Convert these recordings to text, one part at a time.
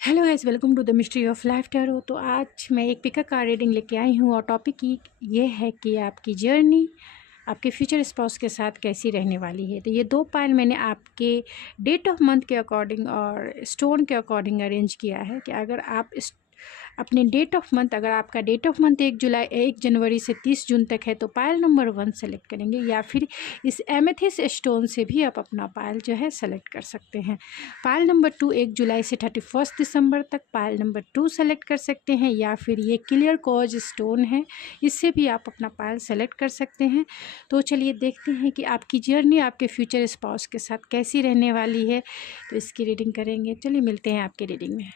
Hello guys, welcome to the mystery of life tarot. तो आज मैं एक पिका कार्ड रीडिंग लेके आई हूँ और टॉपिक ये है कि आपकी जर्नी आपके फ्यूचर स्पाउस के साथ कैसी रहने वाली है। तो ये दो पाइल मैंने आपके डेट ऑफ मंथ के अकॉर्डिंग और स्टोन के अकॉर्डिंग अरेंज किया है कि अगर आप अपने डेट ऑफ मंथ, अगर आपका डेट ऑफ मंथ 1 जनवरी से 30 जून तक है तो पायल नंबर 1 सेलेक्ट करेंगे, या फिर इस एमेथिस्ट स्टोन से भी आप अपना पायल जो है सेलेक्ट कर सकते हैं। पायल नंबर 2 1 जुलाई से 31 दिसंबर तक पायल नंबर 2 सेलेक्ट कर सकते हैं, या फिर ये क्लियर कॉज स्टोन है, इससे भी आप अपना पायल सेलेक्ट कर सकते हैं। तो चलिए देखते हैं कि आपकी जर्नी आपके फ्यूचर स्पाउस के साथ कैसी रहने वाली है। तो इसकी रीडिंग करेंगे। चलिए मिलते हैं आपके रीडिंग में।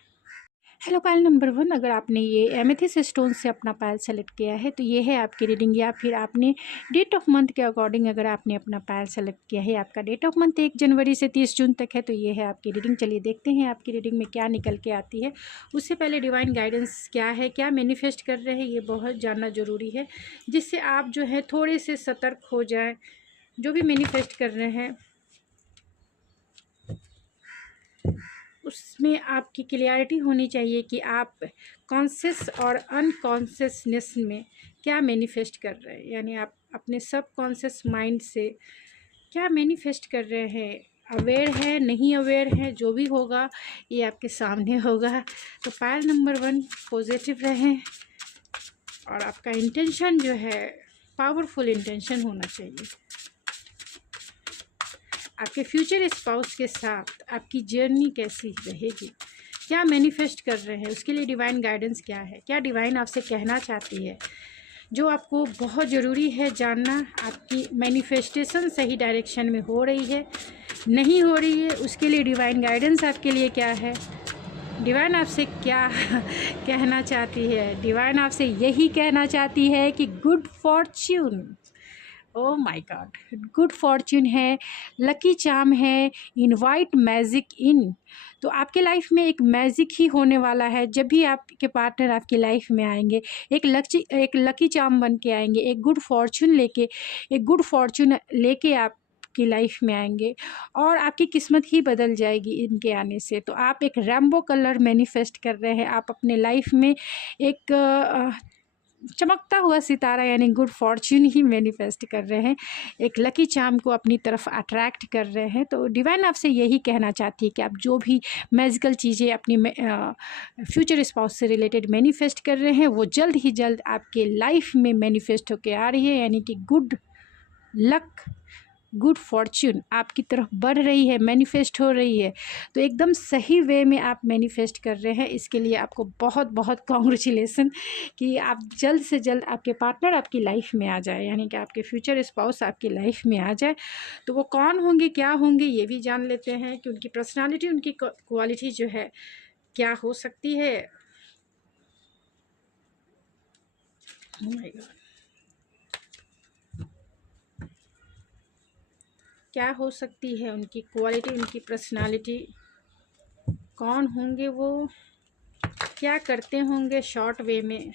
हेलो पायल नंबर 1, अगर आपने ये एमेथिस्ट स्टोन से अपना पायल सेलेक्ट किया है तो ये है आपकी रीडिंग, या फिर आपने डेट ऑफ मंथ के अकॉर्डिंग अगर आपने अपना पायल सेलेक्ट किया है, आपका डेट ऑफ मंथ 1 जनवरी से 30 जून तक है तो ये है आपकी रीडिंग। चलिए देखते हैं आपकी रीडिंग में क्या निकल के आती है। उससे पहले डिवाइन गाइडेंस क्या है, क्या मैनिफेस्ट कर रहे हैं, ये बहुत जानना ज़रूरी है, जिससे आप जो है थोड़े से सतर्क हो जाएँ। जो भी मैनिफेस्ट कर रहे हैं उसमें आपकी क्लियरिटी होनी चाहिए कि आप कॉन्शियस और अनकॉन्शियसनेस में क्या मैनिफेस्ट कर रहे हैं, यानी आप अपने सब कॉन्शियस माइंड से क्या मैनिफेस्ट कर रहे हैं। अवेयर है, नहीं अवेयर है, जो भी होगा ये आपके सामने होगा। तो पायल नंबर 1 पॉजिटिव रहें और आपका इंटेंशन जो है पावरफुल इंटेंशन होना चाहिए। आपके फ्यूचर स्पाउस के साथ आपकी जर्नी कैसी रहेगी, क्या मैनिफेस्ट कर रहे हैं, उसके लिए डिवाइन गाइडेंस क्या है, क्या डिवाइन आपसे कहना चाहती है, जो आपको बहुत ज़रूरी है जानना। आपकी मैनिफेस्टेशन सही डायरेक्शन में हो रही है, नहीं हो रही है, उसके लिए डिवाइन गाइडेंस आपके लिए क्या है, डिवाइन आपसे क्या कहना चाहती है। डिवाइन आपसे यही कहना चाहती है कि good Fortune, oh my God, good Fortune है, लकी चार्म है, इनवाइट मैजिक इन। तो आपके लाइफ में एक मैजिक ही होने वाला है। जब भी आपके पार्टनर आपकी लाइफ में आएंगे, एक लकी चार्म बन के आएंगे, एक गुड फॉर्च्यून लेके आप की लाइफ में आएंगे और आपकी किस्मत ही बदल जाएगी इनके आने से। तो आप एक रेम्बो कलर मैनिफेस्ट कर रहे हैं, आप अपने लाइफ में एक चमकता हुआ सितारा यानी गुड फॉर्च्यून ही मैनिफेस्ट कर रहे हैं, एक लकी चार्म को अपनी तरफ अट्रैक्ट कर रहे हैं। तो डिवाइन आपसे यही कहना चाहती है कि आप जो भी मैजिकल चीज़ें अपनी फ्यूचर स्पाउस से रिलेटेड मैनिफेस्ट कर रहे हैं वो जल्द ही जल्द आपके लाइफ में मैनिफेस्ट होकर आ रही है, यानी कि गुड लक, गुड फॉर्च्यून आपकी तरफ बढ़ रही है, मैनिफेस्ट हो रही है। तो एकदम सही वे में आप मैनिफेस्ट कर रहे हैं। इसके लिए आपको बहुत बहुत कॉन्ग्रेचुलेसन कि आप जल्द से जल्द आपके पार्टनर आपकी लाइफ में आ जाए, यानी कि आपके फ्यूचर स्पाउस आपकी लाइफ में आ जाए। तो वो कौन होंगे, क्या होंगे, ये भी जान लेते हैं कि उनकी पर्सनालिटी, उनकी क्वालिटी जो है क्या हो सकती है। Oh my God, क्या हो सकती है उनकी क्वालिटी, उनकी पर्सनालिटी, कौन होंगे वो, क्या करते होंगे, शॉर्ट वे में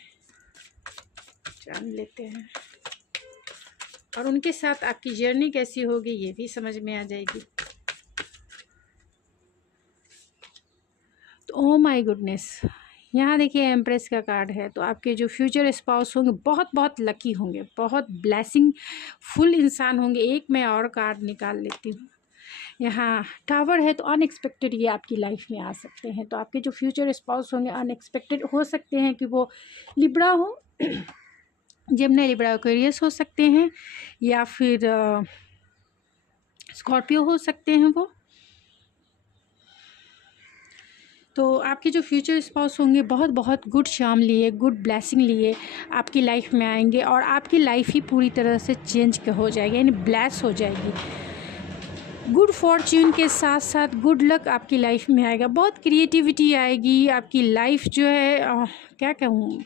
जान लेते हैं। और उनके साथ आपकी जर्नी कैसी होगी ये भी समझ में आ जाएगी। तो ओह माय गुडनेस, यहाँ देखिए एम्प्रेस का कार्ड है। तो आपके जो फ्यूचर स्पाउस होंगे बहुत बहुत लकी होंगे, बहुत ब्लेसिंग फुल इंसान होंगे। एक मैं और कार्ड निकाल लेती हूँ। यहाँ टावर है, तो अनएक्सपेक्टेड ये आपकी लाइफ में आ सकते हैं। तो आपके जो फ्यूचर स्पाउस होंगे अनएक्सपेक्टेड हो सकते हैं कि वो लिब्रा हो, जेमिनी, लिब्रा, एक्वेरियस हो सकते हैं, या फिर स्कॉर्पियो हो सकते हैं वो। तो आपके जो फ्यूचर स्पाउस होंगे बहुत बहुत गुड चार्म लिए, गुड ब्लेसिंग लिए आपकी लाइफ में आएंगे और आपकी लाइफ ही पूरी तरह से चेंज हो जाएगी, यानी ब्लेस हो जाएगी। गुड फॉर्च्यून के साथ साथ गुड लक आपकी लाइफ में आएगा, बहुत क्रिएटिविटी आएगी आपकी लाइफ जो है क्या कहूँ,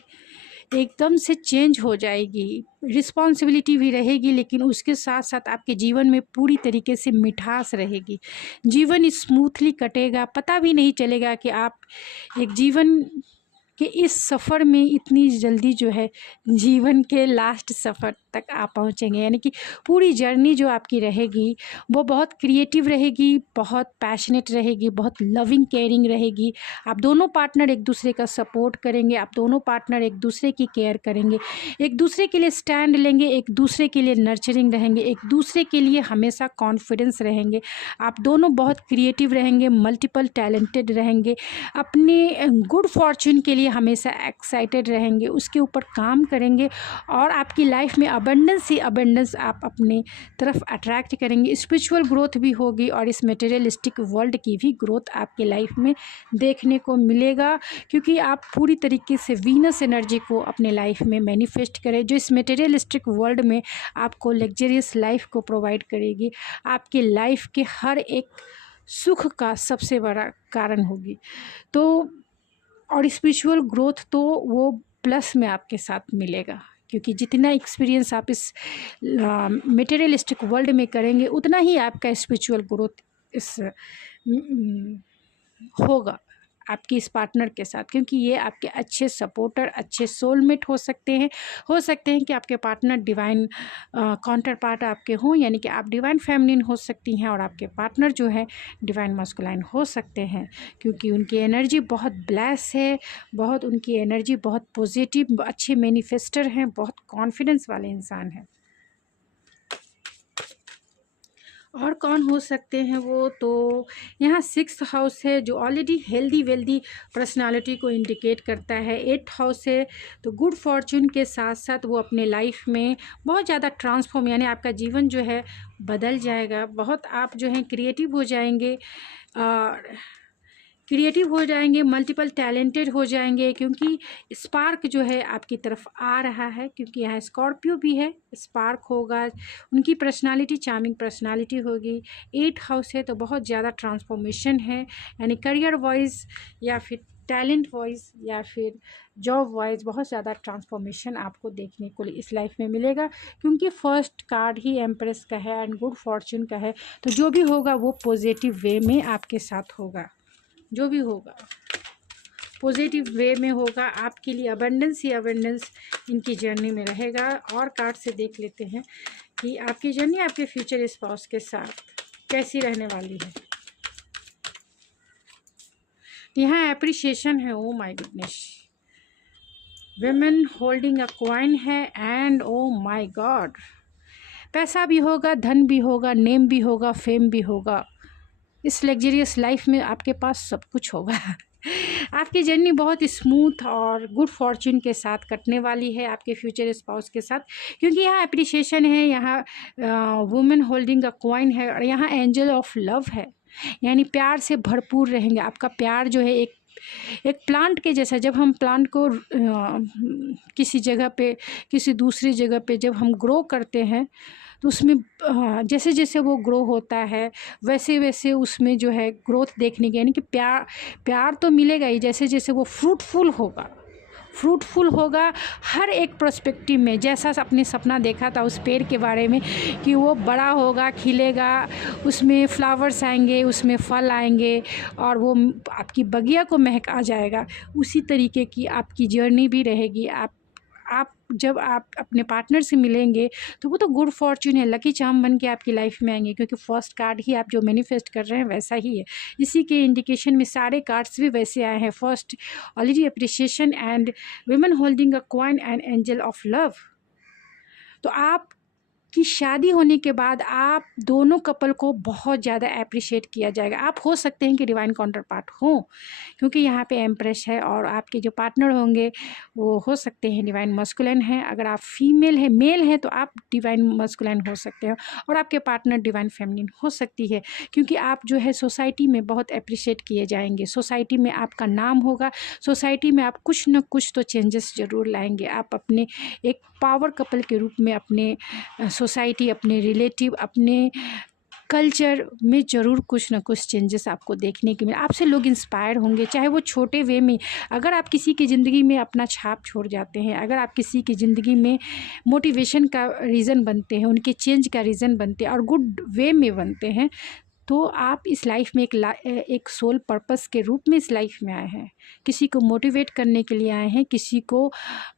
एकदम से चेंज हो जाएगी। रिस्पॉन्सिबिलिटी भी रहेगी, लेकिन उसके साथ साथ आपके जीवन में पूरी तरीके से मिठास रहेगी। जीवन स्मूथली कटेगा, पता भी नहीं चलेगा कि आप एक जीवन के इस सफ़र में इतनी जल्दी जो है जीवन के लास्ट सफ़र तक आप पहुँचेंगे। यानी कि पूरी जर्नी जो आपकी रहेगी वो बहुत क्रिएटिव रहेगी, बहुत पैशनेट रहेगी, बहुत लविंग केयरिंग रहेगी। आप दोनों पार्टनर एक दूसरे का सपोर्ट करेंगे, आप दोनों पार्टनर एक दूसरे की केयर करेंगे, एक दूसरे के लिए स्टैंड लेंगे, एक दूसरे के लिए नर्चरिंग रहेंगे, एक दूसरे के लिए हमेशा कॉन्फिडेंस रहेंगे। आप दोनों बहुत क्रिएटिव रहेंगे, मल्टीपल टैलेंटेड रहेंगे, अपने गुड फॉर्चून के लिए हमेशा एक्साइटेड रहेंगे, उसके ऊपर काम करेंगे और आपकी लाइफ में अबंडेंस ही अबंडेंस आप अपने तरफ अट्रैक्ट करेंगे। स्पिरिचुअल ग्रोथ भी होगी और इस मटेरियलिस्टिक वर्ल्ड की भी ग्रोथ आपके लाइफ में देखने को मिलेगा, क्योंकि आप पूरी तरीके से वीनस एनर्जी को अपने लाइफ में मैनिफेस्ट करें, जो इस मटेरियलिस्टिक वर्ल्ड में आपको लग्जरियस लाइफ को प्रोवाइड करेगी, आपकी लाइफ के हर एक सुख का सबसे बड़ा कारण होगी। तो और स्पिरिचुअल ग्रोथ तो वो प्लस में आपके साथ मिलेगा, क्योंकि जितना एक्सपीरियंस आप इस मटेरियलिस्टिक वर्ल्ड में करेंगे उतना ही आपका स्पिरिचुअल ग्रोथ इस होगा आपकी इस पार्टनर के साथ, क्योंकि ये आपके अच्छे सपोर्टर, अच्छे सोलमेट हो सकते हैं कि आपके पार्टनर डिवाइन काउंटर पार्ट आपके हों, यानी कि आप डिवाइन फेमिनिन हो सकती हैं और आपके पार्टनर जो है डिवाइन मस्कुलाइन हो सकते हैं, क्योंकि उनकी एनर्जी बहुत ब्लेस है, बहुत उनकी एनर्जी बहुत पॉजिटिव, अच्छे मैनिफेस्टर हैं, बहुत कॉन्फिडेंस वाले इंसान हैं। और कौन हो सकते हैं वो, तो यहाँ 6th हाउस है जो ऑलरेडी हेल्दी वेल्दी पर्सनालिटी को इंडिकेट करता है। 8th हाउस है तो गुड फॉर्चून के साथ साथ वो अपने लाइफ में बहुत ज़्यादा ट्रांसफॉर्म, यानी आपका जीवन जो है बदल जाएगा, बहुत आप जो हैं क्रिएटिव हो जाएंगे, मल्टीपल टैलेंटेड हो जाएंगे, क्योंकि स्पार्क जो है आपकी तरफ आ रहा है, क्योंकि यहाँ स्कॉर्पियो भी है, स्पार्क होगा, उनकी पर्सनालिटी चार्मिंग पर्सनालिटी होगी। 8th हाउस है तो बहुत ज़्यादा ट्रांसफॉर्मेशन है, यानी करियर वाइज या फिर टैलेंट वाइज या फिर जॉब वाइज बहुत ज़्यादा ट्रांसफॉर्मेशन आपको देखने को इस लाइफ में मिलेगा, क्योंकि फर्स्ट कार्ड ही एम्प्रेस का है एंड गुड फॉर्चून का है। तो जो भी होगा वो पॉजिटिव वे में आपके साथ होगा, जो भी होगा पॉजिटिव वे में होगा, आपके लिए अबंडेंस ही अबंडेंस इनकी जर्नी में रहेगा। और कार्ड से देख लेते हैं कि आपकी जर्नी आपके फ्यूचर स्पाउस के साथ कैसी रहने वाली है। यहाँ एप्रिसिएशन है, oh my goodness, women holding a coin है एंड ओ माय गॉड, पैसा भी होगा, धन भी होगा, नेम भी होगा, फेम भी होगा, इस लग्जरियस लाइफ में आपके पास सब कुछ होगा। आपकी जर्नी बहुत स्मूथ और गुड फॉर्चून के साथ कटने वाली है आपके फ्यूचर स्पाउस के साथ, क्योंकि यहाँ अप्रिशिएशन है, यहाँ वुमेन होल्डिंग अ कॉइन है और यहाँ एंजल ऑफ लव है, यानी प्यार से भरपूर रहेंगे। आपका प्यार जो है एक प्लांट के जैसा, जब हम प्लांट को किसी जगह पे किसी दूसरी जगह पे जब हम ग्रो करते हैं तो उसमें जैसे जैसे वो ग्रो होता है वैसे वैसे उसमें जो है ग्रोथ देखने की, यानी कि प्यार तो मिलेगा ही, जैसे जैसे वो फ्रूटफुल होगा हर एक पर्सपेक्टिव में। जैसा अपने सपना देखा था उस पेड़ के बारे में कि वो बड़ा होगा, खिलेगा, उसमें फ्लावर्स आएंगे, उसमें फल आएंगे और वो आपकी बगिया को महका जाएगा, उसी तरीके की आपकी जर्नी भी रहेगी। आप जब आप अपने पार्टनर से मिलेंगे तो वो तो गुड फॉर्चून है, लकी चार्म बन के आपकी लाइफ में आएंगे, क्योंकि फर्स्ट कार्ड ही आप जो मैनिफेस्ट कर रहे हैं वैसा ही है। इसी के इंडिकेशन में सारे कार्ड्स भी वैसे आए हैं। First already appreciation and women holding a coin and angel of love. तो आप कि शादी होने के बाद आप दोनों कपल को बहुत ज़्यादा अप्रिशिएट किया जाएगा। आप हो सकते हैं कि डिवाइन काउंटर पार्ट हो, क्योंकि यहाँ पे एम्प्रेस है और आपके जो पार्टनर होंगे वो हो सकते हैं डिवाइन मस्कुलिन हैं। अगर आप फीमेल हैं, मेल हैं तो आप डिवाइन मस्कुलिन हो सकते हो और आपके पार्टनर डिवाइन फेमिनिन हो सकती है, क्योंकि आप जो है सोसाइटी में बहुत अप्रिशिएट किए जाएंगे, सोसाइटी में आपका नाम होगा, सोसाइटी में आप कुछ न कुछ तो चेंजेस ज़रूर लाएंगे। आप अपने एक पावर कपल के रूप में अपने सोसाइटी, अपने रिलेटिव, अपने कल्चर में ज़रूर कुछ ना कुछ चेंजेस आपको देखने के मिले। आपसे लोग इंस्पायर होंगे, चाहे वो छोटे वे में। अगर आप किसी की ज़िंदगी में अपना छाप छोड़ जाते हैं, अगर आप किसी की ज़िंदगी में मोटिवेशन का रीज़न बनते हैं, उनके चेंज का रीज़न बनते हैं और गुड वे में बनते हैं, तो आप इस लाइफ में एक सोल पर्पस के रूप में इस लाइफ में आए हैं। किसी को मोटिवेट करने के लिए आए हैं, किसी को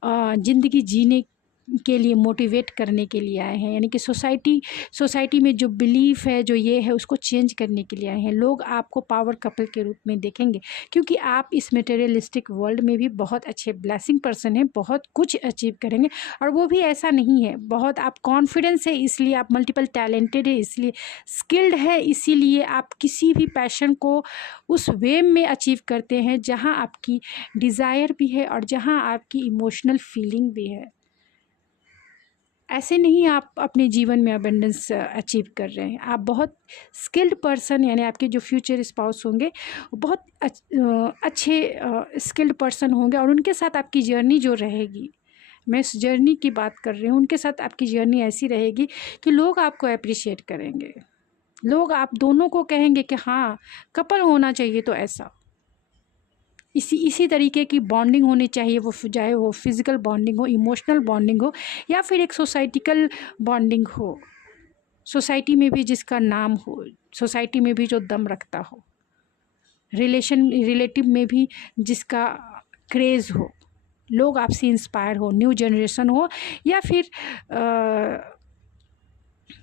ज़िंदगी जीने के लिए मोटिवेट करने के लिए आए हैं, यानी कि सोसाइटी में जो बिलीफ है, जो ये है, उसको चेंज करने के लिए आए हैं। लोग आपको पावर कपल के रूप में देखेंगे क्योंकि आप इस मटेरियलिस्टिक वर्ल्ड में भी बहुत अच्छे ब्लेसिंग पर्सन हैं, बहुत कुछ अचीव करेंगे। और वो भी ऐसा नहीं है, बहुत आप कॉन्फिडेंस है, इसलिए आप मल्टीपल टैलेंटेड है, इसलिए स्किल्ड है, इसीलिए आप किसी भी पैशन को उस वे में अचीव करते हैं जहाँ आपकी डिज़ायर भी है और जहाँ आपकी इमोशनल फीलिंग भी है। ऐसे नहीं आप अपने जीवन में अबंडेंस अचीव कर रहे हैं। आप बहुत स्किल्ड पर्सन, यानी आपके जो फ्यूचर स्पाउस होंगे वो बहुत अच्छे स्किल्ड पर्सन होंगे और उनके साथ आपकी जर्नी जो रहेगी, मैं इस जर्नी की बात कर रही हूँ, उनके साथ आपकी जर्नी ऐसी रहेगी कि लोग आपको अप्रिशिएट करेंगे, लोग आप दोनों को कहेंगे कि हाँ कपल होना चाहिए तो ऐसा, इसी तरीके की बॉन्डिंग होनी चाहिए, वो चाहे वो फिज़िकल बॉन्डिंग हो, इमोशनल बॉन्डिंग हो या फिर एक सोसाइटिकल बॉन्डिंग हो, सोसाइटी में भी जिसका नाम हो, सोसाइटी में भी जो दम रखता हो, रिलेटिव में भी जिसका क्रेज़ हो, लोग आपसे इंस्पायर हो, न्यू जनरेशन हो या फिर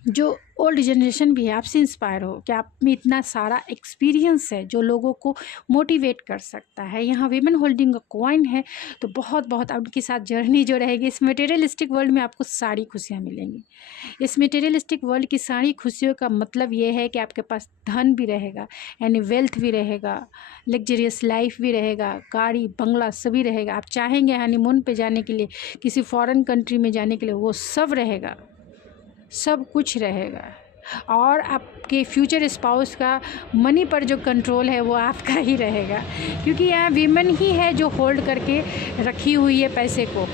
जो ओल्ड जनरेशन भी है आपसे इंस्पायर हो कि आप में इतना सारा एक्सपीरियंस है जो लोगों को मोटिवेट कर सकता है। यहाँ वीमेन होल्डिंग अ कॉइन है, तो बहुत बहुत उनके साथ जर्नी जो रहेगी। इस मटेरियलिस्टिक वर्ल्ड में आपको सारी खुशियाँ मिलेंगी। इस मटेरियलिस्टिक वर्ल्ड की सारी खुशियों का मतलब ये है कि आपके पास धन भी रहेगा, यानी वेल्थ भी रहेगा, लग्जरियस लाइफ भी रहेगा, गाड़ी बंगला सभी रहेगा। आप चाहेंगे हनीमून पे जाने के लिए, किसी फॉरेन कंट्री में जाने के लिए, वो सब रहेगा, सब कुछ रहेगा। और आपके फ्यूचर स्पाउस का मनी पर जो कंट्रोल है वो आपका ही रहेगा, क्योंकि यहाँ वीमेन ही है जो होल्ड करके रखी हुई है पैसे को।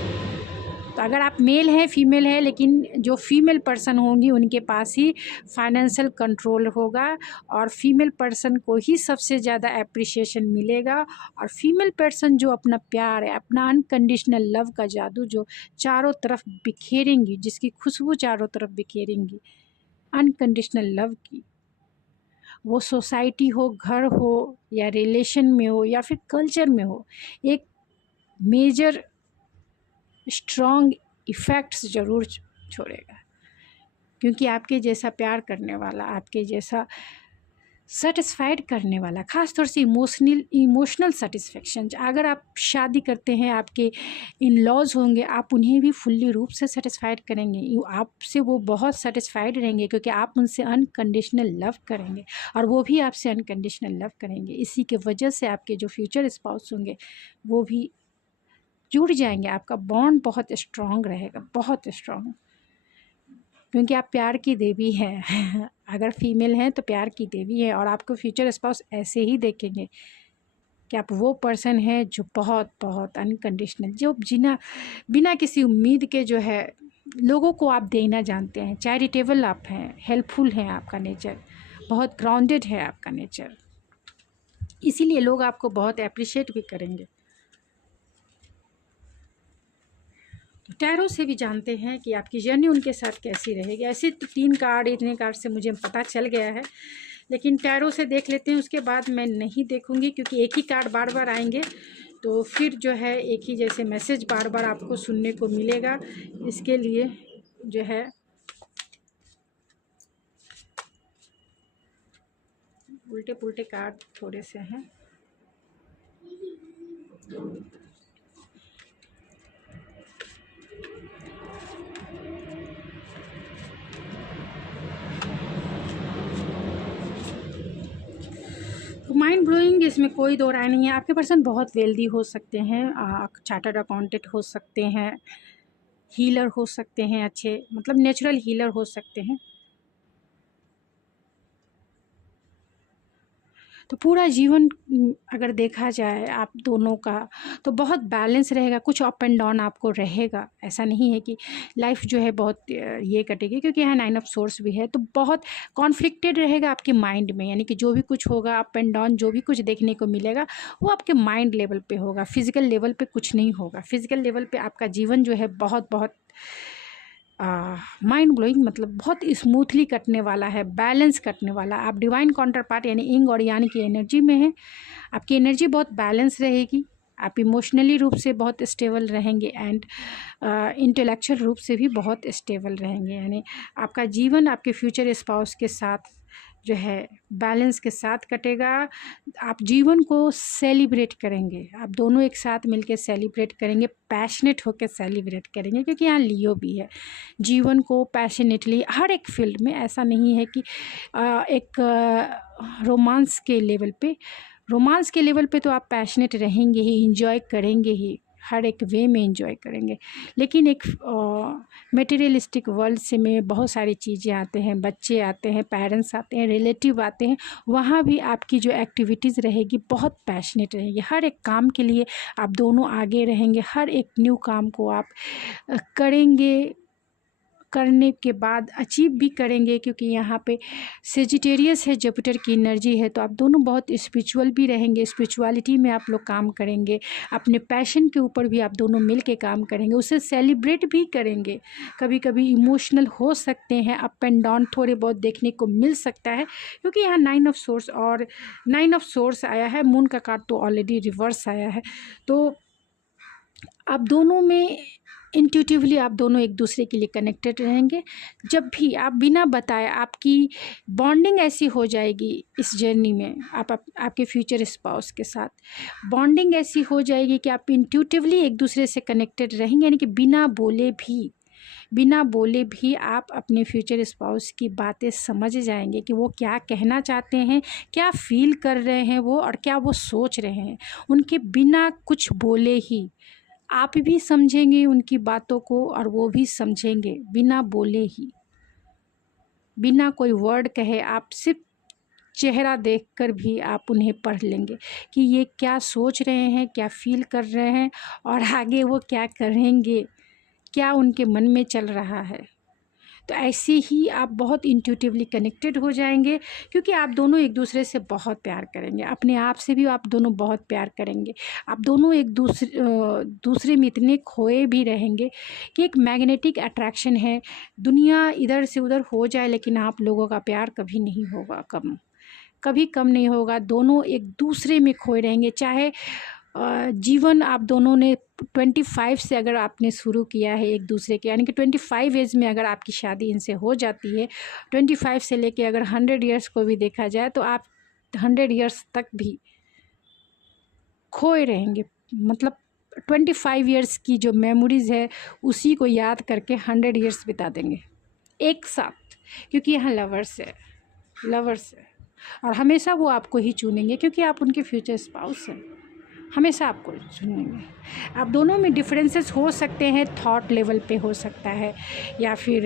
तो अगर आप मेल हैं, फीमेल है, लेकिन जो फीमेल पर्सन होंगी उनके पास ही फाइनेंशियल कंट्रोल होगा और फीमेल पर्सन को ही सबसे ज़्यादा एप्रिसिएशन मिलेगा। और फीमेल पर्सन जो अपना प्यार है, अपना अनकंडीशनल लव का जादू जो चारों तरफ बिखेरेंगी, जिसकी खुशबू चारों तरफ बिखेरेंगी अनकंडीशनल लव की, वो सोसाइटी हो, घर हो या रिलेशन में हो या फिर कल्चर में हो, एक मेजर स्ट्रॉन्ग इफ़ेक्ट्स ज़रूर छोड़ेगा। क्योंकि आपके जैसा प्यार करने वाला, आपके जैसा सेटिस्फाइड करने वाला, ख़ास तौर से इमोशनल सेटिस्फेक्शन, अगर आप शादी करते हैं, आपके इन लॉज होंगे, आप उन्हें भी फुल्ली रूप से सेटिस्फाइड करेंगे, आपसे वो बहुत सेटिस्फाइड रहेंगे क्योंकि आप उनसे अनकंडीशनल लव करेंगे और वो भी आपसे अनकंडीशनल लव करेंगे। इसी के वजह से आपके जो फ्यूचर स्पाउस होंगे वो भी जुड़ जाएंगे। आपका बॉन्ड बहुत स्ट्रॉन्ग रहेगा, बहुत स्ट्रॉन्ग, क्योंकि आप प्यार की देवी हैं। अगर फीमेल हैं तो प्यार की देवी है और आपको फ्यूचर स्पाउस ऐसे ही देखेंगे कि आप वो पर्सन हैं जो बहुत बहुत अनकंडीशनल, जो बिना किसी उम्मीद के जो है लोगों को आप देना जानते हैं, चैरिटेबल आप हैं, हेल्पफुल हैं, आपका नेचर बहुत ग्राउंडेड है, आपका नेचर, इसीलिए लोग आपको बहुत अप्रिशिएट भी करेंगे। टैरो से भी जानते हैं कि आपकी जर्नी उनके साथ कैसी रहेगी। ऐसे तो 3 कार्ड, इतने कार्ड से मुझे पता चल गया है, लेकिन टैरो से देख लेते हैं, उसके बाद मैं नहीं देखूंगी क्योंकि एक ही कार्ड बार बार आएंगे तो फिर जो है एक ही जैसे मैसेज बार बार आपको सुनने को मिलेगा। इसके लिए जो है उल्टे पुल्टे कार्ड थोड़े से हैं। माइंड ब्लोइंग, इसमें कोई दो राय नहीं है। आपके पर्सन बहुत वेल्दी हो सकते हैं, चार्टर्ड अकाउंटेंट हो सकते हैं, हीलर हो सकते हैं, अच्छे मतलब नेचुरल हीलर हो सकते हैं। तो पूरा जीवन अगर देखा जाए आप दोनों का तो बहुत बैलेंस रहेगा, कुछ अप एंड डाउन आपको रहेगा। ऐसा नहीं है कि लाइफ जो है बहुत ये कटेगी, क्योंकि यहाँ 9 ऑफ सोर्स भी है, तो बहुत कॉन्फ्लिक्टेड रहेगा आपके माइंड में, यानी कि जो भी कुछ होगा अप एंड डाउन, जो भी कुछ देखने को मिलेगा वो आपके माइंड लेवल पे होगा, फिज़िकल लेवल पे कुछ नहीं होगा। फिज़िकल लेवल पे आपका जीवन जो है बहुत बहुत माइंड ब्लोइंग, मतलब बहुत स्मूथली कटने वाला है, बैलेंस कटने वाला। आप डिवाइन काउंटर पार्ट यानी इंग और यानी की एनर्जी में है, आपकी एनर्जी बहुत बैलेंस रहेगी, आप इमोशनली रूप से बहुत स्टेबल रहेंगे एंड इंटेलेक्चुअल रूप से भी बहुत स्टेबल रहेंगे। यानी आपका जीवन आपके फ्यूचर स्पाउस के साथ जो है बैलेंस के साथ कटेगा। आप जीवन को सेलिब्रेट करेंगे, आप दोनों एक साथ मिलकर सेलिब्रेट करेंगे, पैशनेट होकर सेलिब्रेट करेंगे, क्योंकि यहाँ लियो भी है। जीवन को पैशनेटली हर एक फील्ड में, ऐसा नहीं है कि एक रोमांस के लेवल पे तो आप पैशनेट रहेंगे ही, इंजॉय करेंगे ही, हर एक वे में एंजॉय करेंगे। लेकिन एक मटेरियलिस्टिक वर्ल्ड से में बहुत सारी चीज़ें आते हैं, बच्चे आते हैं, पेरेंट्स आते हैं, रिलेटिव आते हैं, वहाँ भी आपकी जो एक्टिविटीज़ रहेगी बहुत पैशनेट रहेगी। हर एक काम के लिए आप दोनों आगे रहेंगे, हर एक न्यू काम को आप करेंगे, करने के बाद अचीव भी करेंगे, क्योंकि यहाँ पे सेजिटेरियस है, जुपिटर की एनर्जी है। तो आप दोनों बहुत स्पिरिचुअल भी रहेंगे, स्पिरिचुअलिटी में आप लोग काम करेंगे, अपने पैशन के ऊपर भी आप दोनों मिल के काम करेंगे, उसे सेलिब्रेट भी करेंगे। कभी कभी इमोशनल हो सकते हैं, अप एंड डाउन थोड़े बहुत देखने को मिल सकता है, क्योंकि यहाँ 9 ऑफ सोर्स और 9 ऑफ सोर्स आया है, मून का कार्ड तो ऑलरेडी रिवर्स आया है। तो आप दोनों में इंट्यूटिवली आप दोनों एक दूसरे के लिए कनेक्टेड रहेंगे। जब भी आप बिना बताए, आपकी बॉन्डिंग ऐसी हो जाएगी इस जर्नी में, आपके फ्यूचर स्पाउस के साथ बॉन्डिंग ऐसी हो जाएगी कि आप इंट्यूटिवली एक दूसरे से कनेक्टेड रहेंगे। यानी कि बिना बोले भी आप अपने फ्यूचर स्पाउस की बातें समझ जाएंगे कि वो क्या कहना चाहते हैं, क्या फील कर रहे हैं वो, और क्या वो सोच रहे हैं। उनके बिना कुछ बोले ही आप भी समझेंगे उनकी बातों को, और वो भी समझेंगे बिना बोले ही, बिना कोई वर्ड कहे। आप सिर्फ चेहरा देखकर भी आप उन्हें पढ़ लेंगे कि ये क्या सोच रहे हैं, क्या फील कर रहे हैं, और आगे वो क्या करेंगे, क्या उनके मन में चल रहा है। तो ऐसे ही आप बहुत इंट्यूटिवली कनेक्टेड हो जाएंगे, क्योंकि आप दोनों एक दूसरे से बहुत प्यार करेंगे, अपने आप से भी आप दोनों बहुत प्यार करेंगे। आप दोनों एक दूसरे में इतने खोए भी रहेंगे कि एक मैग्नेटिक अट्रैक्शन है। दुनिया इधर से उधर हो जाए, लेकिन आप लोगों का प्यार कभी नहीं होगा कभी कम नहीं होगा। दोनों एक दूसरे में खोए रहेंगे। चाहे जीवन आप दोनों ने 25 से अगर आपने शुरू किया है एक दूसरे के, यानी कि 25 एज में अगर आपकी शादी इनसे हो जाती है, 25 से लेके अगर 100 ईयर्स को भी देखा जाए, तो आप 100 ईयर्स तक भी खोए रहेंगे। मतलब 25 ईयर्स की जो मेमोरीज़ है उसी को याद करके 100 ईयर्स बिता देंगे एक साथ, क्योंकि यहाँ लवर्स है और हमेशा वो आपको ही चुनेंगे, क्योंकि आप उनके फ्यूचर स्पाउस हैं। हमेशा आपको चुनेंगे। आप दोनों में डिफरेंसेस हो सकते हैं, थॉट लेवल पे हो सकता है, या फिर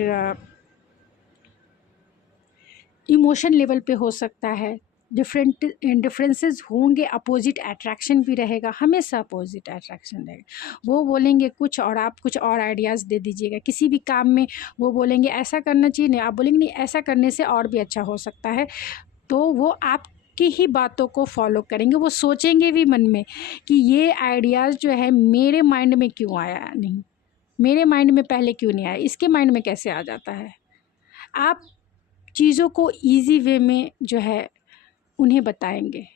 इमोशन लेवल पे हो सकता है। डिफरेंसेस होंगे। अपोजिट अट्रैक्शन भी रहेगा, हमेशा अपोजिट अट्रैक्शन रहेगा। वो बोलेंगे कुछ और आप कुछ और आइडियाज़ दे दीजिएगा। किसी भी काम में वो बोलेंगे ऐसा करना चाहिए, नहीं आप बोलेंगे नहीं ऐसा करने से और भी अच्छा हो सकता है, तो वो आप की ही बातों को फॉलो करेंगे। वो सोचेंगे भी मन में कि ये आइडियाज़ जो है मेरे माइंड में क्यों आया नहीं, मेरे माइंड में पहले क्यों नहीं आया, इसके माइंड में कैसे आ जाता है। आप चीज़ों को इजी वे में जो है उन्हें बताएंगे,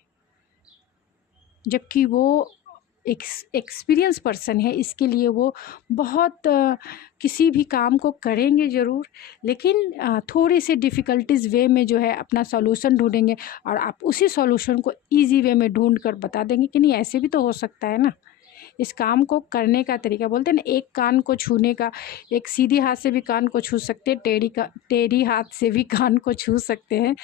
जबकि वो एक्सपीरियंस पर्सन है। इसके लिए वो बहुत किसी भी काम को करेंगे ज़रूर, लेकिन थोड़ी सी डिफ़िकल्टीज़ वे में जो है अपना सॉल्यूशन ढूंढेंगे, और आप उसी सॉल्यूशन को इजी वे में ढूंढ कर बता देंगे कि नहीं ऐसे भी तो हो सकता है ना। इस काम को करने का तरीका, बोलते हैं ना, एक कान को छूने का, एक सीधी हाथ से भी कान को छू सकते हैं, टेढ़ी हाथ से भी कान को छू सकते हैं।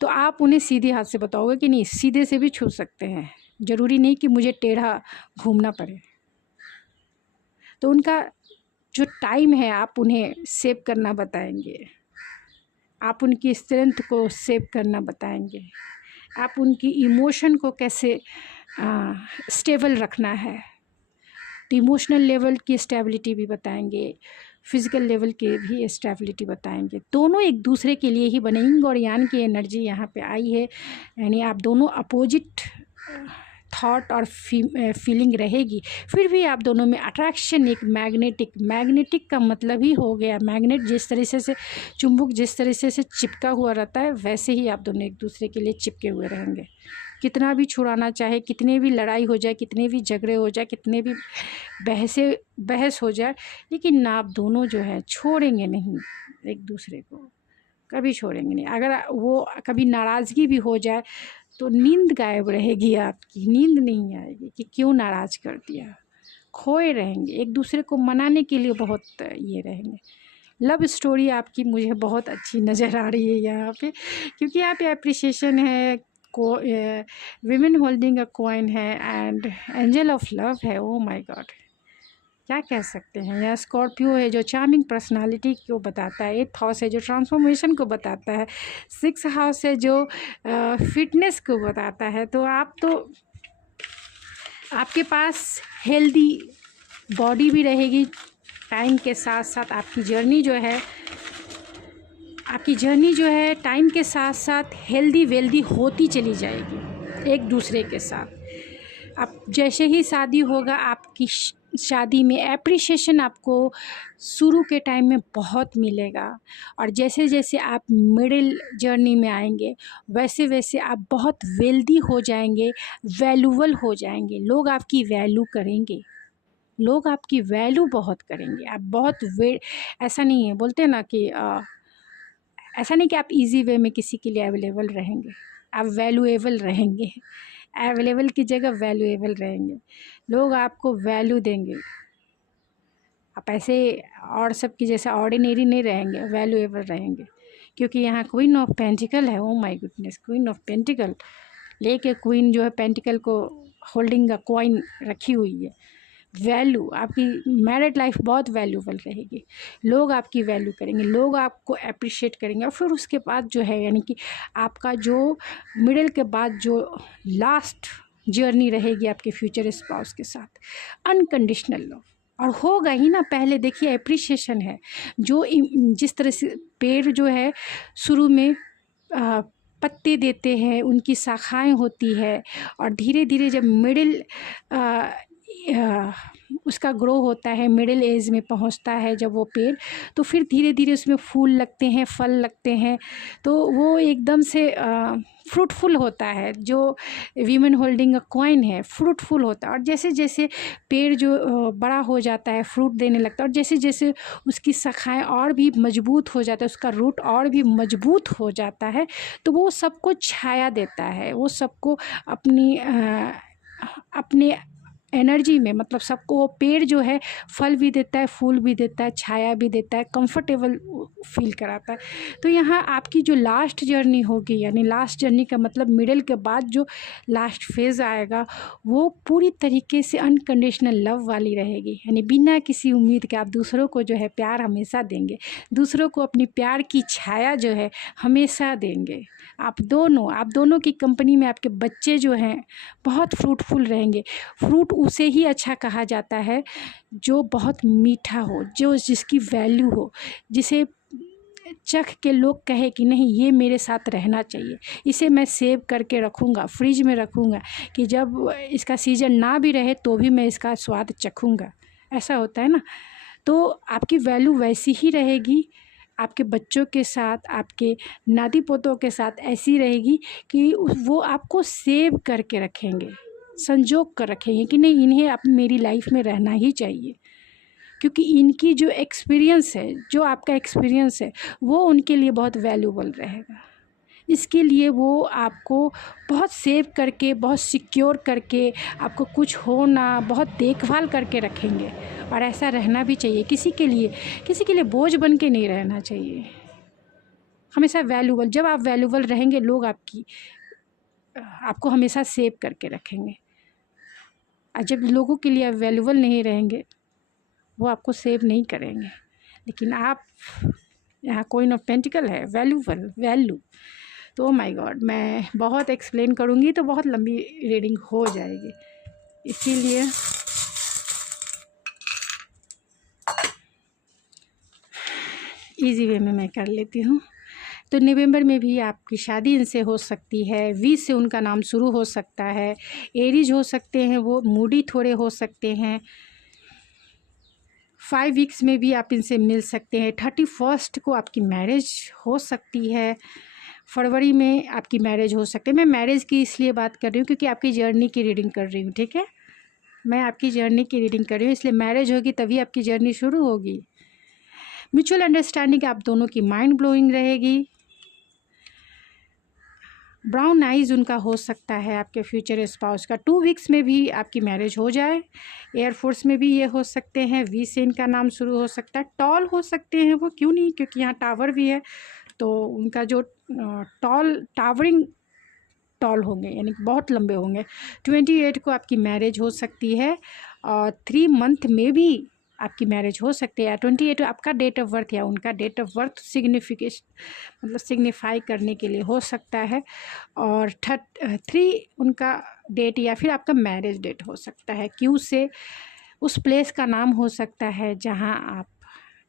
तो आप उन्हें सीधे हाथ से बताओगे कि नहीं सीधे से भी छू सकते हैं, ज़रूरी नहीं कि मुझे टेढ़ा घूमना पड़े। तो उनका जो टाइम है आप उन्हें सेव करना बताएंगे, आप उनकी स्ट्रेंथ को सेव करना बताएंगे, आप उनकी इमोशन को कैसे स्टेबल रखना है। तो इमोशनल लेवल की स्टेबिलिटी भी बताएंगे, फिज़िकल लेवल की भी स्टेबिलिटी बताएंगे। दोनों एक दूसरे के लिए ही बने। यिंग और यांग की एनर्जी यहाँ पे आई है, यानी आप दोनों अपोजिट थॉट और फीलिंग रहेगी, फिर भी आप दोनों में अट्रैक्शन एक मैग्नेटिक का मतलब ही हो गया मैग्नेट। जिस तरीके से चुंबक जिस तरीके से चिपका हुआ रहता है, वैसे ही आप दोनों एक दूसरे के लिए चिपके हुए रहेंगे। कितना भी छुड़ाना चाहे, कितने भी लड़ाई हो जाए, कितने भी झगड़े हो जाए, कितने भी बहस हो जाए, लेकिन ना आप दोनों जो है छोड़ेंगे नहीं एक दूसरे को, कभी छोड़ेंगे नहीं। अगर वो कभी नाराज़गी भी हो जाए तो नींद गायब रहेगी, आपकी नींद नहीं आएगी कि क्यों नाराज़ कर दिया, खोए रहेंगे, एक दूसरे को मनाने के लिए बहुत ये रहेंगे। लव स्टोरी आपकी मुझे बहुत अच्छी नज़र आ रही है यहाँ पे, क्योंकि यहाँ पे एप्रिसिएशन है, को विमेन होल्डिंग अ कॉइन है एंड एंजल ऑफ लव है। ओ माय गॉड, क्या कह सकते हैं। यहाँ स्कॉर्पियो है जो चार्मिंग पर्सनालिटी को बताता है, 8th हाउस है जो ट्रांसफॉर्मेशन को बताता है, 6th हाउस है जो फिटनेस को बताता है। तो आपके पास हेल्दी बॉडी भी रहेगी, टाइम के साथ साथ आपकी जर्नी जो है टाइम के साथ साथ हेल्दी वेल्दी होती चली जाएगी एक दूसरे के साथ। अब जैसे ही शादी होगा, आपकी शादी में एप्रिसिएशन आपको शुरू के टाइम में बहुत मिलेगा, और जैसे जैसे आप मिडिल जर्नी में आएंगे वैसे वैसे आप बहुत वेल्दी हो जाएंगे, वैल्यूबल हो जाएंगे, लोग आपकी वैल्यू करेंगे, लोग आपकी वैल्यू बहुत करेंगे। आप बहुत ऐसा नहीं है, बोलते हैं ना कि ऐसा नहीं कि आप इजी वे में किसी के लिए अवेलेबल रहेंगे, आप वैल्यूएबल रहेंगे, अवेलेबल की जगह वैल्यूएबल रहेंगे, लोग आपको वैल्यू देंगे। आप ऐसे और सब की जैसा ऑर्डिनरी नहीं रहेंगे, वैल्यूएबल रहेंगे, क्योंकि यहाँ क्वीन ऑफ पेंटिकल है। Oh my goodness, queen of pentacle लेके क्वीन जो है पेंटिकल को होल्डिंग द कॉइन रखी हुई है। वैल्यू, आपकी मैरिड लाइफ बहुत वैल्यूबल रहेगी, लोग आपकी वैल्यू करेंगे, लोग आपको अप्रिशिएट करेंगे। और फिर उसके बाद जो है, यानी कि आपका जो मिडिल के बाद जो लास्ट जर्नी रहेगी आपके फ्यूचर स्पाउस के साथ, अनकंडीशनल लव। और होगा ही ना, पहले देखिए एप्रिशिएशन है, जो जिस तरह से पेड़ जो है शुरू में पत्ते देते हैं, उनकी शाखाएं होती है, और धीरे धीरे जब मिडिल उसका ग्रो होता है, मिडिल एज में पहुंचता है जब वो पेड़, तो फिर धीरे धीरे उसमें फूल लगते हैं, फल लगते हैं, तो वो एकदम से फ्रूटफुल होता है। जो वीमेन होल्डिंग अ कॉइन है, फ्रूटफुल होता है। और जैसे जैसे पेड़ जो बड़ा हो जाता है, फ्रूट देने लगता है, और जैसे जैसे उसकी शाखाएं और भी मजबूत हो जाता है, उसका रूट और भी मजबूत हो जाता है, तो वो सबको छाया देता है, वो सबको अपने एनर्जी में, मतलब सबको वो पेड़ जो है फल भी देता है, फूल भी देता है, छाया भी देता है, कंफर्टेबल फील कराता है। तो यहाँ आपकी जो लास्ट जर्नी होगी, यानी लास्ट जर्नी का मतलब मिडिल के बाद जो लास्ट फेज़ आएगा, वो पूरी तरीके से अनकंडीशनल लव वाली रहेगी, यानी बिना किसी उम्मीद के आप दूसरों को जो है प्यार हमेशा देंगे, दूसरों को अपनी प्यार की छाया जो है हमेशा देंगे। आप दोनों की कंपनी में आपके बच्चे जो हैं बहुत फ्रूटफुल रहेंगे। फ्रूट उसे ही अच्छा कहा जाता है जो बहुत मीठा हो, जो जिसकी वैल्यू हो, जिसे चख के लोग कहे कि नहीं ये मेरे साथ रहना चाहिए, इसे मैं सेव करके रखूँगा, फ्रिज में रखूँगा, कि जब इसका सीज़न ना भी रहे तो भी मैं इसका स्वाद चखूँगा। ऐसा होता है ना। तो आपकी वैल्यू वैसी ही रहेगी, आपके बच्चों के साथ, आपके नाती पोतों के साथ ऐसी रहेगी कि वो आपको सेव करके रखेंगे, संजोग कर रखेंगे कि नहीं इन्हें अब मेरी लाइफ में रहना ही चाहिए, क्योंकि इनकी जो एक्सपीरियंस है, जो आपका एक्सपीरियंस है, वो उनके लिए बहुत वैल्यूबल रहेगा। इसके लिए वो आपको बहुत सेव करके, बहुत सिक्योर करके, आपको कुछ हो ना, बहुत देखभाल करके रखेंगे। और ऐसा रहना भी चाहिए, किसी के लिए बोझ बन के नहीं रहना चाहिए, हमेशा वैल्यूबल। जब आप वैल्यूबल रहेंगे, लोग आपको हमेशा सेव करके रखेंगे। और जब लोगों के लिए आप वैल्यूबल नहीं रहेंगे, वो आपको सेव नहीं करेंगे। लेकिन आप यहाँ क्वीन ऑफ पेंटिकल है, वैल्यू। तो माय गॉड, मैं बहुत एक्सप्लेन करूँगी तो बहुत लंबी रीडिंग हो जाएगी, इसीलिए इजी वे में मैं कर लेती हूँ। तो नवंबर में भी आपकी शादी इनसे हो सकती है, वी से उनका नाम शुरू हो सकता है, एरीज हो सकते हैं, वो मूडी थोड़े हो सकते हैं, 5 वीक्स में भी आप इनसे मिल सकते हैं, 31st को आपकी मैरिज हो सकती है, फरवरी में आपकी मैरिज हो सकती है। मैं मैरिज की इसलिए बात कर रही हूँ क्योंकि आपकी जर्नी की रीडिंग कर रही हूँ, ठीक है। मैं आपकी जर्नी की रीडिंग कर रही हूँ, इसलिए मैरिज होगी तभी आपकी जर्नी शुरू होगी। म्यूचुअल अंडरस्टैंडिंग आप दोनों की माइंड ब्लोइंग रहेगी। ब्राउन आइज़ उनका हो सकता है आपके फ्यूचर स्पाउस का। 2 वीक्स में भी आपकी मैरिज हो जाए। एयरफोर्स में भी ये हो सकते हैं। वी से इनका नाम शुरू हो सकता है। टॉल हो सकते हैं वो, क्यों नहीं, क्योंकि यहाँ टावर भी है, तो उनका जो टावरिंग टॉल होंगे, यानी बहुत लंबे होंगे। 28 को आपकी मैरिज हो सकती है और 3 मंथ में भी आपकी मैरिज हो सकती है। 28 आपका डेट ऑफ बर्थ या उनका डेट ऑफ बर्थ सिग्निफाई करने के लिए हो सकता है। और 3 उनका डेट या फिर आपका मैरिज डेट हो सकता है। क्यू से उस प्लेस का नाम हो सकता है जहां आप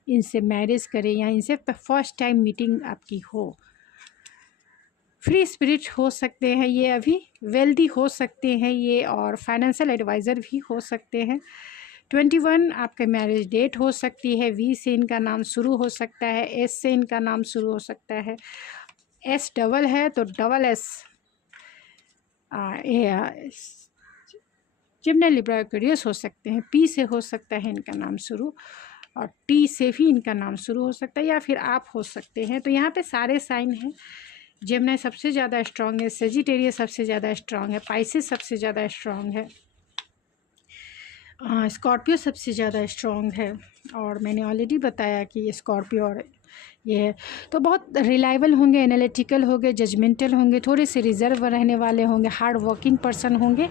इनसे मैरिज करें या इनसे फर्स्ट टाइम मीटिंग आपकी हो। फ्री स्पिरिट हो सकते हैं ये, अभी वेल्दी हो सकते हैं ये, और फाइनेंशियल एडवाइज़र भी हो सकते हैं। 21 आपका मैरिज डेट हो सकती है। वी से इनका नाम शुरू हो सकता है। एस से इनका नाम शुरू हो सकता है। एस डबल है तो डबल एस जिम्ना लिब्रा एक्वेरियस हो सकते हैं। पी से हो सकता है इनका नाम शुरू, और टी से भी इनका नाम शुरू हो सकता है, या फिर आप हो सकते हैं। तो यहाँ पे सारे साइन हैं। जेमिनी सबसे ज़्यादा स्ट्रांग है, सेजिटेरियस सबसे ज़्यादा स्ट्रांग है, पाइसेस सबसे ज़्यादा स्ट्रांग है, स्कॉर्पियो सबसे ज़्यादा स्ट्रांग है। और मैंने ऑलरेडी बताया कि ये स्कॉर्पियो और ये है। तो बहुत रिलायबल होंगे, एनालिटिकल होंगे, जजमेंटल होंगे, थोड़े से रिजर्व रहने वाले होंगे, हार्ड वर्किंग पर्सन होंगे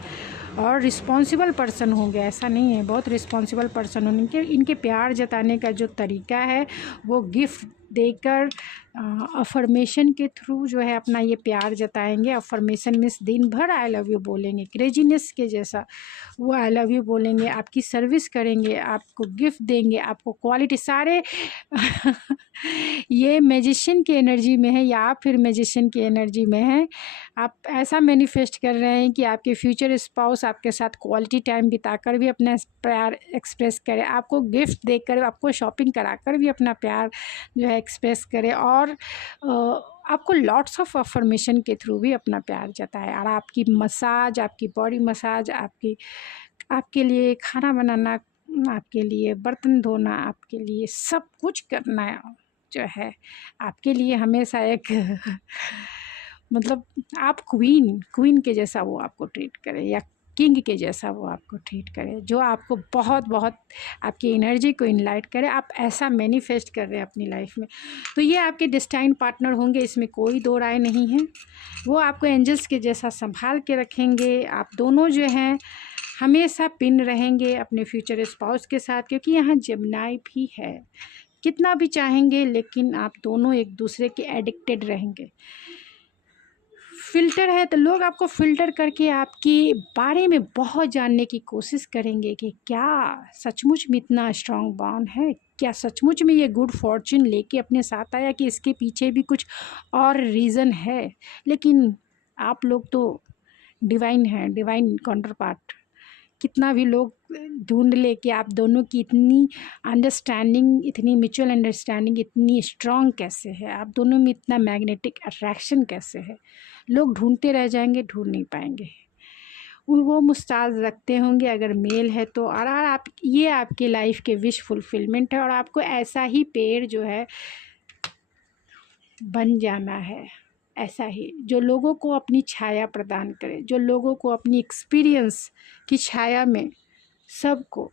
और रिस्पॉन्सिबल पर्सन होंगे। ऐसा नहीं है, बहुत रिस्पॉन्सिबल पर्सन होंगे। इनके प्यार जताने का जो तरीका है वो गिफ्ट देकर, अफर्मेशन के थ्रू जो है अपना ये प्यार जताएंगे। अफर्मेशन मीन्स दिन भर आई लव यू बोलेंगे, क्रेजीनेस के जैसा वो आई लव यू बोलेंगे, आपकी सर्विस करेंगे, आपको गिफ्ट देंगे, आपको क्वालिटी सारे ये मैजिशियन की एनर्जी में है या आप फिर मैजिशियन की एनर्जी में है। आप ऐसा मैनिफेस्ट कर रहे हैं कि आपके फ्यूचर स्पाउस आपके साथ क्वालिटी टाइम बिताकर भी अपना प्यार एक्सप्रेस करे, आपको गिफ्ट देकर, आपको शॉपिंग कराकर भी अपना प्यार जो है एक्सप्रेस करे, और आपको लॉट्स ऑफ अफर्मेशन के थ्रू भी अपना प्यार जताए। और आपकी मसाज, आपकी बॉडी मसाज, आपके लिए खाना बनाना, आपके लिए बर्तन धोना, आपके लिए सब कुछ करना जो है आपके लिए हमेशा एक मतलब आप क्वीन के जैसा वो आपको ट्रीट करे, या किंग के जैसा वो आपको ट्रीट करे, जो आपको बहुत बहुत आपकी एनर्जी को इनलाइट करे। आप ऐसा मैनिफेस्ट कर रहे हैं अपनी लाइफ में। तो ये आपके डेस्टाइन पार्टनर होंगे, इसमें कोई दो राय नहीं है। वो आपको एंजल्स के जैसा संभाल के रखेंगे। आप दोनों जो हैं हमेशा पिन रहेंगे अपने फ्यूचर स्पाउस के साथ, क्योंकि यहाँ जेमिनी भी है। कितना भी चाहेंगे लेकिन आप दोनों एक दूसरे के एडिक्टेड रहेंगे। फ़िल्टर है तो लोग आपको फ़िल्टर करके आपके बारे में बहुत जानने की कोशिश करेंगे कि क्या सचमुच में इतना स्ट्रॉन्ग बॉन्ड है, क्या सचमुच में ये गुड फॉर्च्यून लेके अपने साथ आया, कि इसके पीछे भी कुछ और रीज़न है। लेकिन आप लोग तो डिवाइन हैं, डिवाइन काउंटर पार्ट। कितना भी लोग ढूंढ ले कि आप दोनों की इतनी अंडरस्टैंडिंग, इतनी म्यूचुअल अंडरस्टैंडिंग इतनी स्ट्रॉन्ग कैसे है, आप दोनों में इतना मैग्नेटिक अट्रैक्शन कैसे है, लोग ढूंढते रह जाएंगे, ढूंढ नहीं पाएंगे। वो मुस्ताज रखते होंगे अगर मेल है तो। और आप ये आपके लाइफ के विश फुलफिलमेंट है, और आपको ऐसा ही पेड़ जो है बन जाना है, ऐसा ही जो लोगों को अपनी छाया प्रदान करे, जो लोगों को अपनी एक्सपीरियंस की छाया में सबको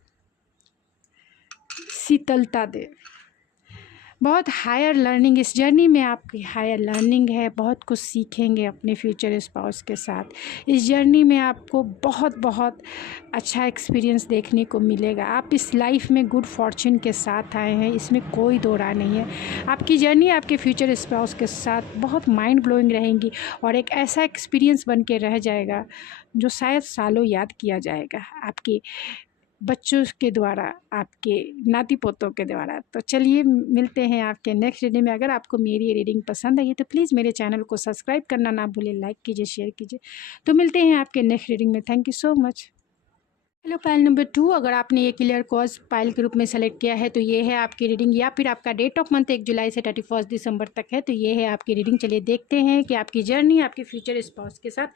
शीतलता दे। बहुत हायर लर्निंग इस जर्नी में आपकी हायर लर्निंग है। बहुत कुछ सीखेंगे अपने फ्यूचर स्पाउस के साथ। इस जर्नी में आपको बहुत बहुत अच्छा एक्सपीरियंस देखने को मिलेगा। आप इस लाइफ में गुड फॉर्च्यून के साथ आए हैं, इसमें कोई दो राय नहीं है। आपकी जर्नी आपके फ्यूचर स्पाउस के साथ बहुत माइंड ब्लोइंग रहेंगी, और एक ऐसा एक्सपीरियंस बन के रह जाएगा जो शायद सालों याद किया जाएगा आपके बच्चों के द्वारा, आपके नाती पोतों के द्वारा। तो चलिए मिलते हैं आपके नेक्स्ट रीडिंग में। अगर आपको मेरी रीडिंग पसंद आई तो प्लीज़ मेरे चैनल को सब्सक्राइब करना ना भूलें, लाइक कीजिए, शेयर कीजिए। तो मिलते हैं आपके नेक्स्ट रीडिंग में। Thank you so much. Hello, pile number 2, अगर आपने ये क्लियर कॉज पाइल के रूप में सेलेक्ट किया है तो ये है आपकी रीडिंग, या फिर आपका डेट ऑफ मंथ 1 जुलाई से 31 दिसंबर तक है तो ये है आपकी रीडिंग। चलिए देखते हैं कि आपकी जर्नी आपके फ्यूचर स्पाउस के साथ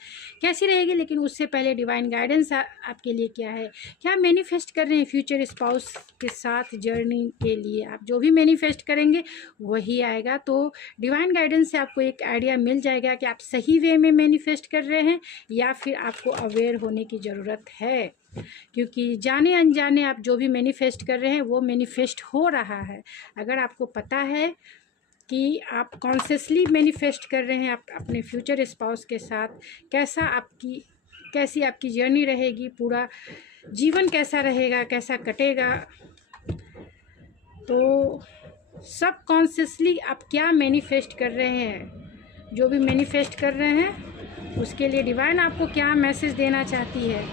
कैसी रहेगी। लेकिन उससे पहले डिवाइन गाइडेंस आपके लिए क्या है, क्या मैनिफेस्ट कर रहे हैं फ्यूचर स्पाउस के साथ जर्नी के लिए। आप जो भी मैनिफेस्ट करेंगे वही आएगा। तो डिवाइन गाइडेंस से आपको एक आइडिया मिल जाएगा कि आप सही वे में मैनिफेस्ट कर रहे हैं या फिर आपको अवेयर होने की ज़रूरत है, क्योंकि जाने अनजाने आप जो भी मैनिफेस्ट कर रहे हैं वो मैनिफेस्ट हो रहा है। अगर आपको पता है कि आप कॉन्शियसली मैनिफेस्ट कर रहे हैं आप अपने फ्यूचर स्पाउस के साथ, कैसी आपकी जर्नी रहेगी, पूरा जीवन कैसा रहेगा, कैसा कटेगा, तो सब कॉन्शियसली आप क्या मैनिफेस्ट कर रहे हैं, जो भी मैनिफेस्ट कर रहे हैं उसके लिए डिवाइन आपको क्या मैसेज देना चाहती है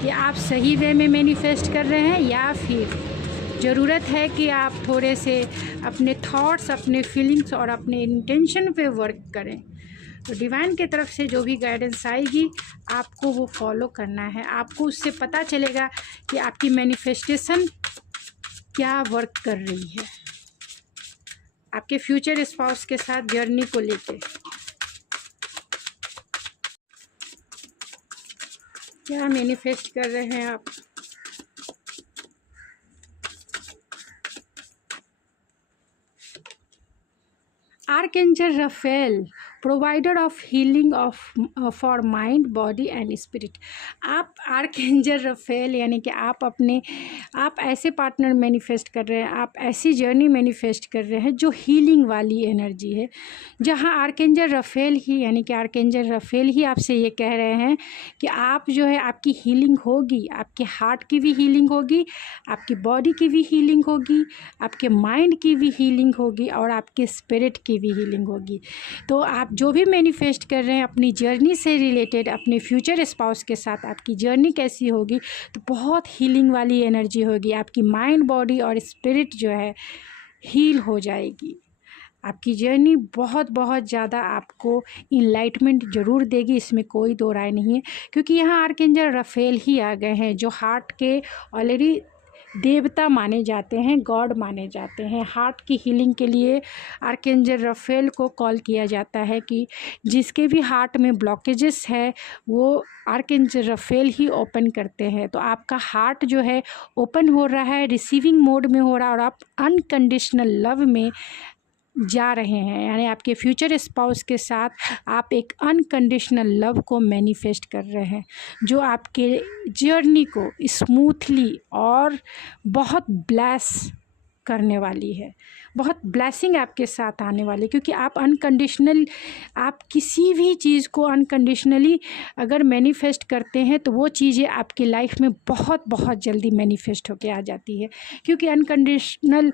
कि आप सही वे में मैनिफेस्ट कर रहे हैं या फिर ज़रूरत है कि आप थोड़े से अपने थॉट्स, अपने फीलिंग्स और अपने इंटेंशन पे वर्क करें। तो डिवाइन की तरफ से जो भी गाइडेंस आएगी आपको वो फॉलो करना है। आपको उससे पता चलेगा कि आपकी मैनिफेस्टेशन क्या वर्क कर रही है आपके फ्यूचर स्पाउस के साथ जर्नी को लेके। क्या मैनिफेस्ट कर रहे हैं आप। Archangel Raphael, provider of healing for mind, body and spirit. आप आर्कएंजल राफेल यानी कि आप ऐसे पार्टनर मैनिफेस्ट कर रहे हैं, आप ऐसी जर्नी मैनिफेस्ट कर रहे हैं जो हीलिंग वाली एनर्जी है, जहां आर्कएंजल राफेल ही यानी कि आर्कएंजल राफेल ही आपसे ये कह रहे हैं कि आप जो है आपकी हीलिंग होगी, आपके हार्ट की भी हीलिंग होगी, आपकी बॉडी की भी हीलिंग होगी, आपके माइंड की भी हीलिंग होगी और आपके स्पिरिट की भी हीलिंग होगी। तो आप जो भी मैनिफेस्ट कर रहे हैं अपनी जर्नी से रिलेटेड, अपने फ्यूचर स्पाउस के साथ आपकी जर्नी कैसी होगी, तो बहुत हीलिंग वाली एनर्जी होगी। आपकी माइंड, बॉडी और स्पिरिट जो है हील हो जाएगी। आपकी जर्नी बहुत बहुत ज़्यादा आपको इनलाइटमेंट ज़रूर देगी, इसमें कोई दो राय नहीं है, क्योंकि यहाँ आर्कएंजल राफेल ही आ गए हैं जो हार्ट के ऑलरेडी देवता माने जाते हैं, गॉड माने जाते हैं। हार्ट की हीलिंग के लिए आर्कएंजल राफेल को कॉल किया जाता है कि जिसके भी हार्ट में ब्लॉकेजेस है वो आर्कएंजल राफेल ही ओपन करते हैं। तो आपका हार्ट जो है ओपन हो रहा है, रिसीविंग मोड में हो रहा है और आप अनकंडीशनल लव में जा रहे हैं, यानी आपके फ्यूचर स्पाउस के साथ आप एक अनकंडीशनल लव को मैनिफेस्ट कर रहे हैं जो आपके जर्नी को स्मूथली और बहुत ब्लेस करने वाली है, बहुत ब्लेसिंग आपके साथ आने वाली, क्योंकि आप किसी भी चीज़ को अनकंडीशनली अगर मैनिफेस्ट करते हैं तो वो चीज़ें आपकी लाइफ में बहुत बहुत जल्दी मैनिफेस्ट होके आ जाती है। क्योंकि अनकंडीशनल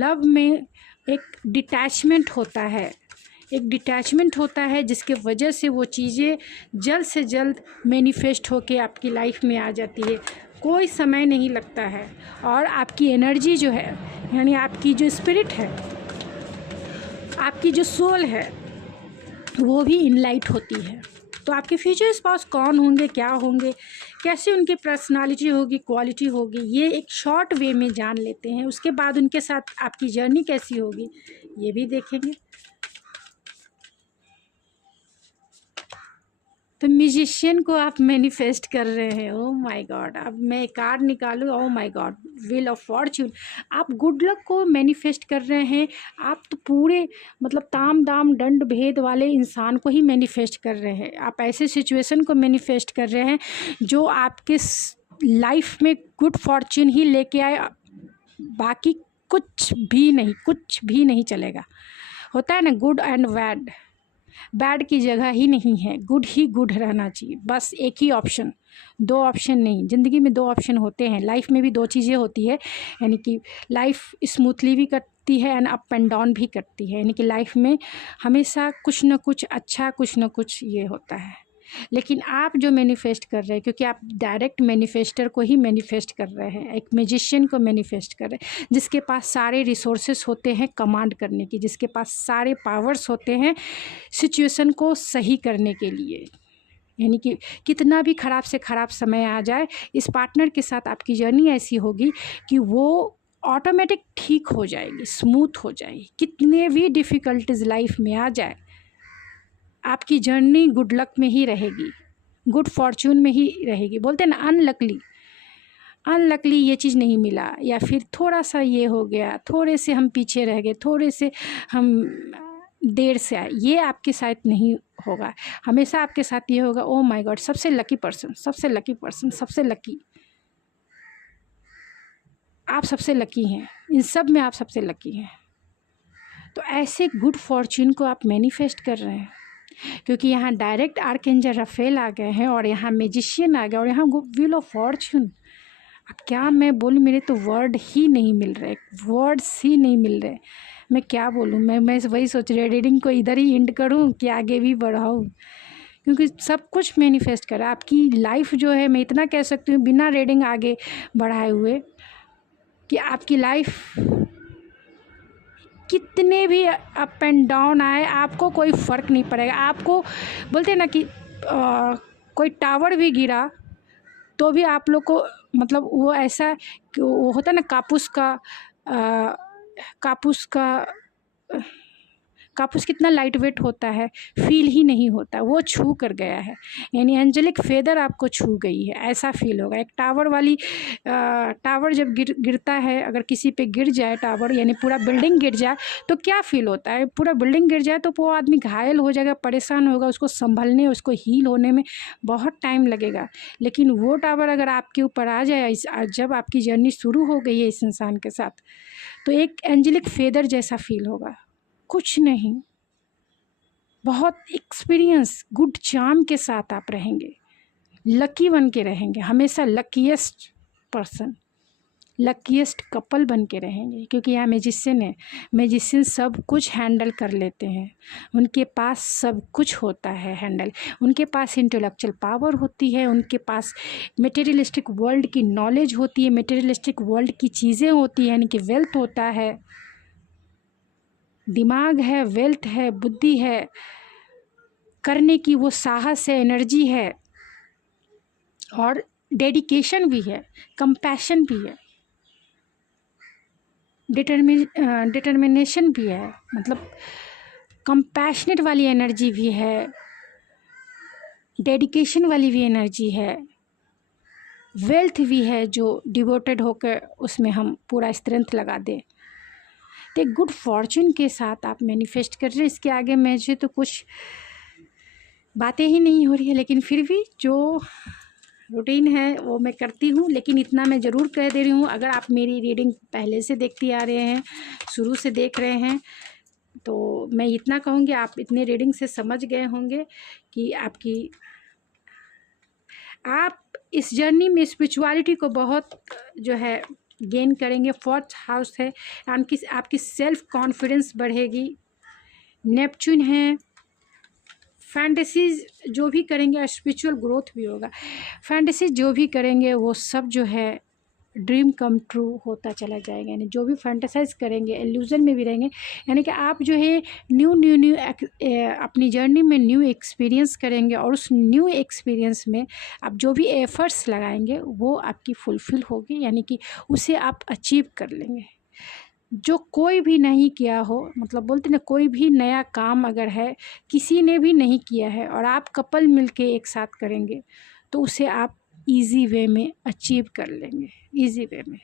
लव में एक डिटैचमेंट होता है जिसके वजह से वो चीज़ें जल्द से जल्द मैनिफेस्ट होके आपकी लाइफ में आ जाती है। कोई समय नहीं लगता है और आपकी एनर्जी जो है, यानी आपकी जो स्पिरिट है, आपकी जो सोल है, वो भी इनलाइट होती है। तो आपके फ्यूचर स्पाउस कौन होंगे, क्या होंगे, कैसे उनकी पर्सनालिटी होगी, क्वालिटी होगी, ये एक शॉर्ट वे में जान लेते हैं। उसके बाद उनके साथ आपकी जर्नी कैसी होगी ये भी देखेंगे। तो म्यूजिशियन को आप मैनिफेस्ट कर रहे हैं। ओह माय गॉड, अब मैं कार्ड निकालूँ। Oh my God, wheel of Fortune. आप गुड लक को मैनिफेस्ट कर रहे हैं। आप तो पूरे मतलब ताम दाम दंड भेद वाले इंसान को ही मैनिफेस्ट कर रहे हैं। आप ऐसे सिचुएशन को मैनिफेस्ट कर रहे हैं जो आपके लाइफ में गुड फॉर्च्यून ही लेके आए, बाकी कुछ भी नहीं चलेगा। होता है ना गुड एंड बैड की जगह ही नहीं है, गुड ही गुड रहना चाहिए। बस एक ही ऑप्शन, दो ऑप्शन नहीं। ज़िंदगी में दो ऑप्शन होते हैं, लाइफ में भी दो चीज़ें होती है, यानी कि लाइफ स्मूथली भी कटती है एंड अप एंड डाउन भी करती है। यानी कि लाइफ में हमेशा कुछ न कुछ अच्छा, कुछ न कुछ ये होता है। लेकिन आप जो मैनिफेस्ट कर रहे हैं, क्योंकि आप डायरेक्ट मैनिफेस्टर को ही मैनिफेस्ट कर रहे हैं, एक मैजिशियन को मैनिफेस्ट कर रहे हैं जिसके पास सारे रिसोर्सेस होते हैं कमांड करने की, जिसके पास सारे पावर्स होते हैं सिचुएशन को सही करने के लिए। यानी कि कितना भी ख़राब से ख़राब समय आ जाए, इस पार्टनर के साथ आपकी जर्नी ऐसी होगी कि वो ऑटोमेटिक ठीक हो जाएगी, स्मूथ हो जाएगी। कितने भी डिफ़िकल्टीज लाइफ में आ जाए, आपकी जर्नी गुड लक में ही रहेगी, गुड फॉर्च्यून में ही रहेगी। बोलते हैं ना, अनलकली ये चीज़ नहीं मिला, या फिर थोड़ा सा ये हो गया, थोड़े से हम पीछे रह गए, थोड़े से हम देर से आए, ये आपके साथ नहीं होगा। हमेशा आपके साथ ये होगा, ओ माय गॉड, सबसे लकी पर्सन, सबसे लकी पर्सन, सबसे लकी, आप सबसे लकी हैं, इन सब में आप सबसे लकी हैं। तो ऐसे गुड फॉर्च्यून को आप मैनिफेस्ट कर रहे हैं, क्योंकि यहाँ डायरेक्ट आर्कएंजल राफेल आ गए हैं, और यहाँ मैजिशियन आ गया, और यहाँ व्हील ऑफ फॉर्च्यून। अब क्या मैं बोलूँ, मेरे तो वर्ड ही नहीं मिल रहे, वर्ड्स ही नहीं मिल रहे, मैं क्या बोलूँ। मैं वही सोच रही, रीडिंग को इधर ही एंड करूँ कि आगे भी बढ़ाऊँ, क्योंकि सब कुछ मैनिफेस्ट करा। आपकी लाइफ जो है, मैं इतना कह सकती हूँ बिना रीडिंग आगे बढ़ाए हुए, कि आपकी लाइफ कितने भी अप एंड डाउन आए, आपको कोई फ़र्क नहीं पड़ेगा। आपको बोलते हैं ना कि कोई टावर भी गिरा तो भी आप लोग को, मतलब वो ऐसा कि वो होता है ना, कापूस कितना लाइट वेट होता है, फील ही नहीं होता, वो छू कर गया है। यानी एंजेलिक फेदर आपको छू गई है, ऐसा फील होगा। एक टावर जब गिरता है, अगर किसी पे गिर जाए टावर, यानी पूरा बिल्डिंग गिर जाए, तो क्या फील होता है। पूरा बिल्डिंग गिर जाए तो वो आदमी घायल हो जाएगा, परेशान होगा, उसको संभलने, उसको हील होने में बहुत टाइम लगेगा। लेकिन वो टावर अगर आपके ऊपर आ जाए, जब आपकी जर्नी शुरू हो गई है इस इंसान के साथ, तो एक एंजेलिक फेदर जैसा फील होगा, कुछ नहीं, बहुत एक्सपीरियंस, गुड चार्म के साथ आप रहेंगे, लकी बन के रहेंगे, हमेशा लकीएस्ट पर्सन, लकीएस्ट कपल बन के रहेंगे। क्योंकि यहाँ मैजिशियन है, मैजिशियन सब कुछ हैंडल कर लेते हैं, उनके पास सब कुछ होता है हैंडल, उनके पास इंटेलेक्चुअल पावर होती है, उनके पास मटेरियलिस्टिक वर्ल्ड की नॉलेज होती है, मटेरियलिस्टिक वर्ल्ड की चीज़ें होती हैं, यानी कि वेल्थ होता है, दिमाग है, वेल्थ है, बुद्धि है, करने की वो साहस है, एनर्जी है, और डेडिकेशन भी है, कंपैशन भी है, डिटर्मिनेशन भी है, मतलब कंपैशनेट वाली एनर्जी भी है, डेडिकेशन वाली भी एनर्जी है, वेल्थ भी है, जो डिवोटेड होकर उसमें हम पूरा स्ट्रेंथ लगा दें। तो एक गुड फॉर्च्यून के साथ आप मैनिफेस्ट कर रहे हैं। इसके आगे मुझे तो कुछ बातें ही नहीं हो रही है, लेकिन फिर भी जो रूटीन है वो मैं करती हूँ। लेकिन इतना मैं ज़रूर कह दे रही हूँ, अगर आप मेरी रीडिंग पहले से देखती आ रहे हैं, शुरू से देख रहे हैं, तो मैं इतना कहूँगी, आप इतने रीडिंग से समझ गए होंगे कि आप इस जर्नी में स्पिरिचुअलिटी को बहुत जो है गेन करेंगे। फोर्थ हाउस है, आपकी सेल्फ कॉन्फिडेंस बढ़ेगी। नेपच्यून है, फैंटेसीज जो भी करेंगे, स्पिरिचुअल ग्रोथ भी होगा। फैंटेसीज जो भी करेंगे वो सब जो है ड्रीम कम ट्रू होता चला जाएगा। यानी जो भी फैंटेसाइज करेंगे, इल्यूजन में भी रहेंगे, यानी कि आप जो है न्यू अपनी जर्नी में न्यू एक्सपीरियंस करेंगे, और उस न्यू एक्सपीरियंस में आप जो भी एफर्ट्स लगाएंगे वो आपकी फुलफ़िल होगी, यानी कि उसे आप अचीव कर लेंगे। जो कोई भी नहीं किया हो, मतलब बोलते ना, कोई भी नया काम अगर है, किसी ने भी नहीं किया है, और आप कपल मिलके एक साथ करेंगे, तो उसे आप इजी वे में अचीव कर लेंगे, इजी वे में।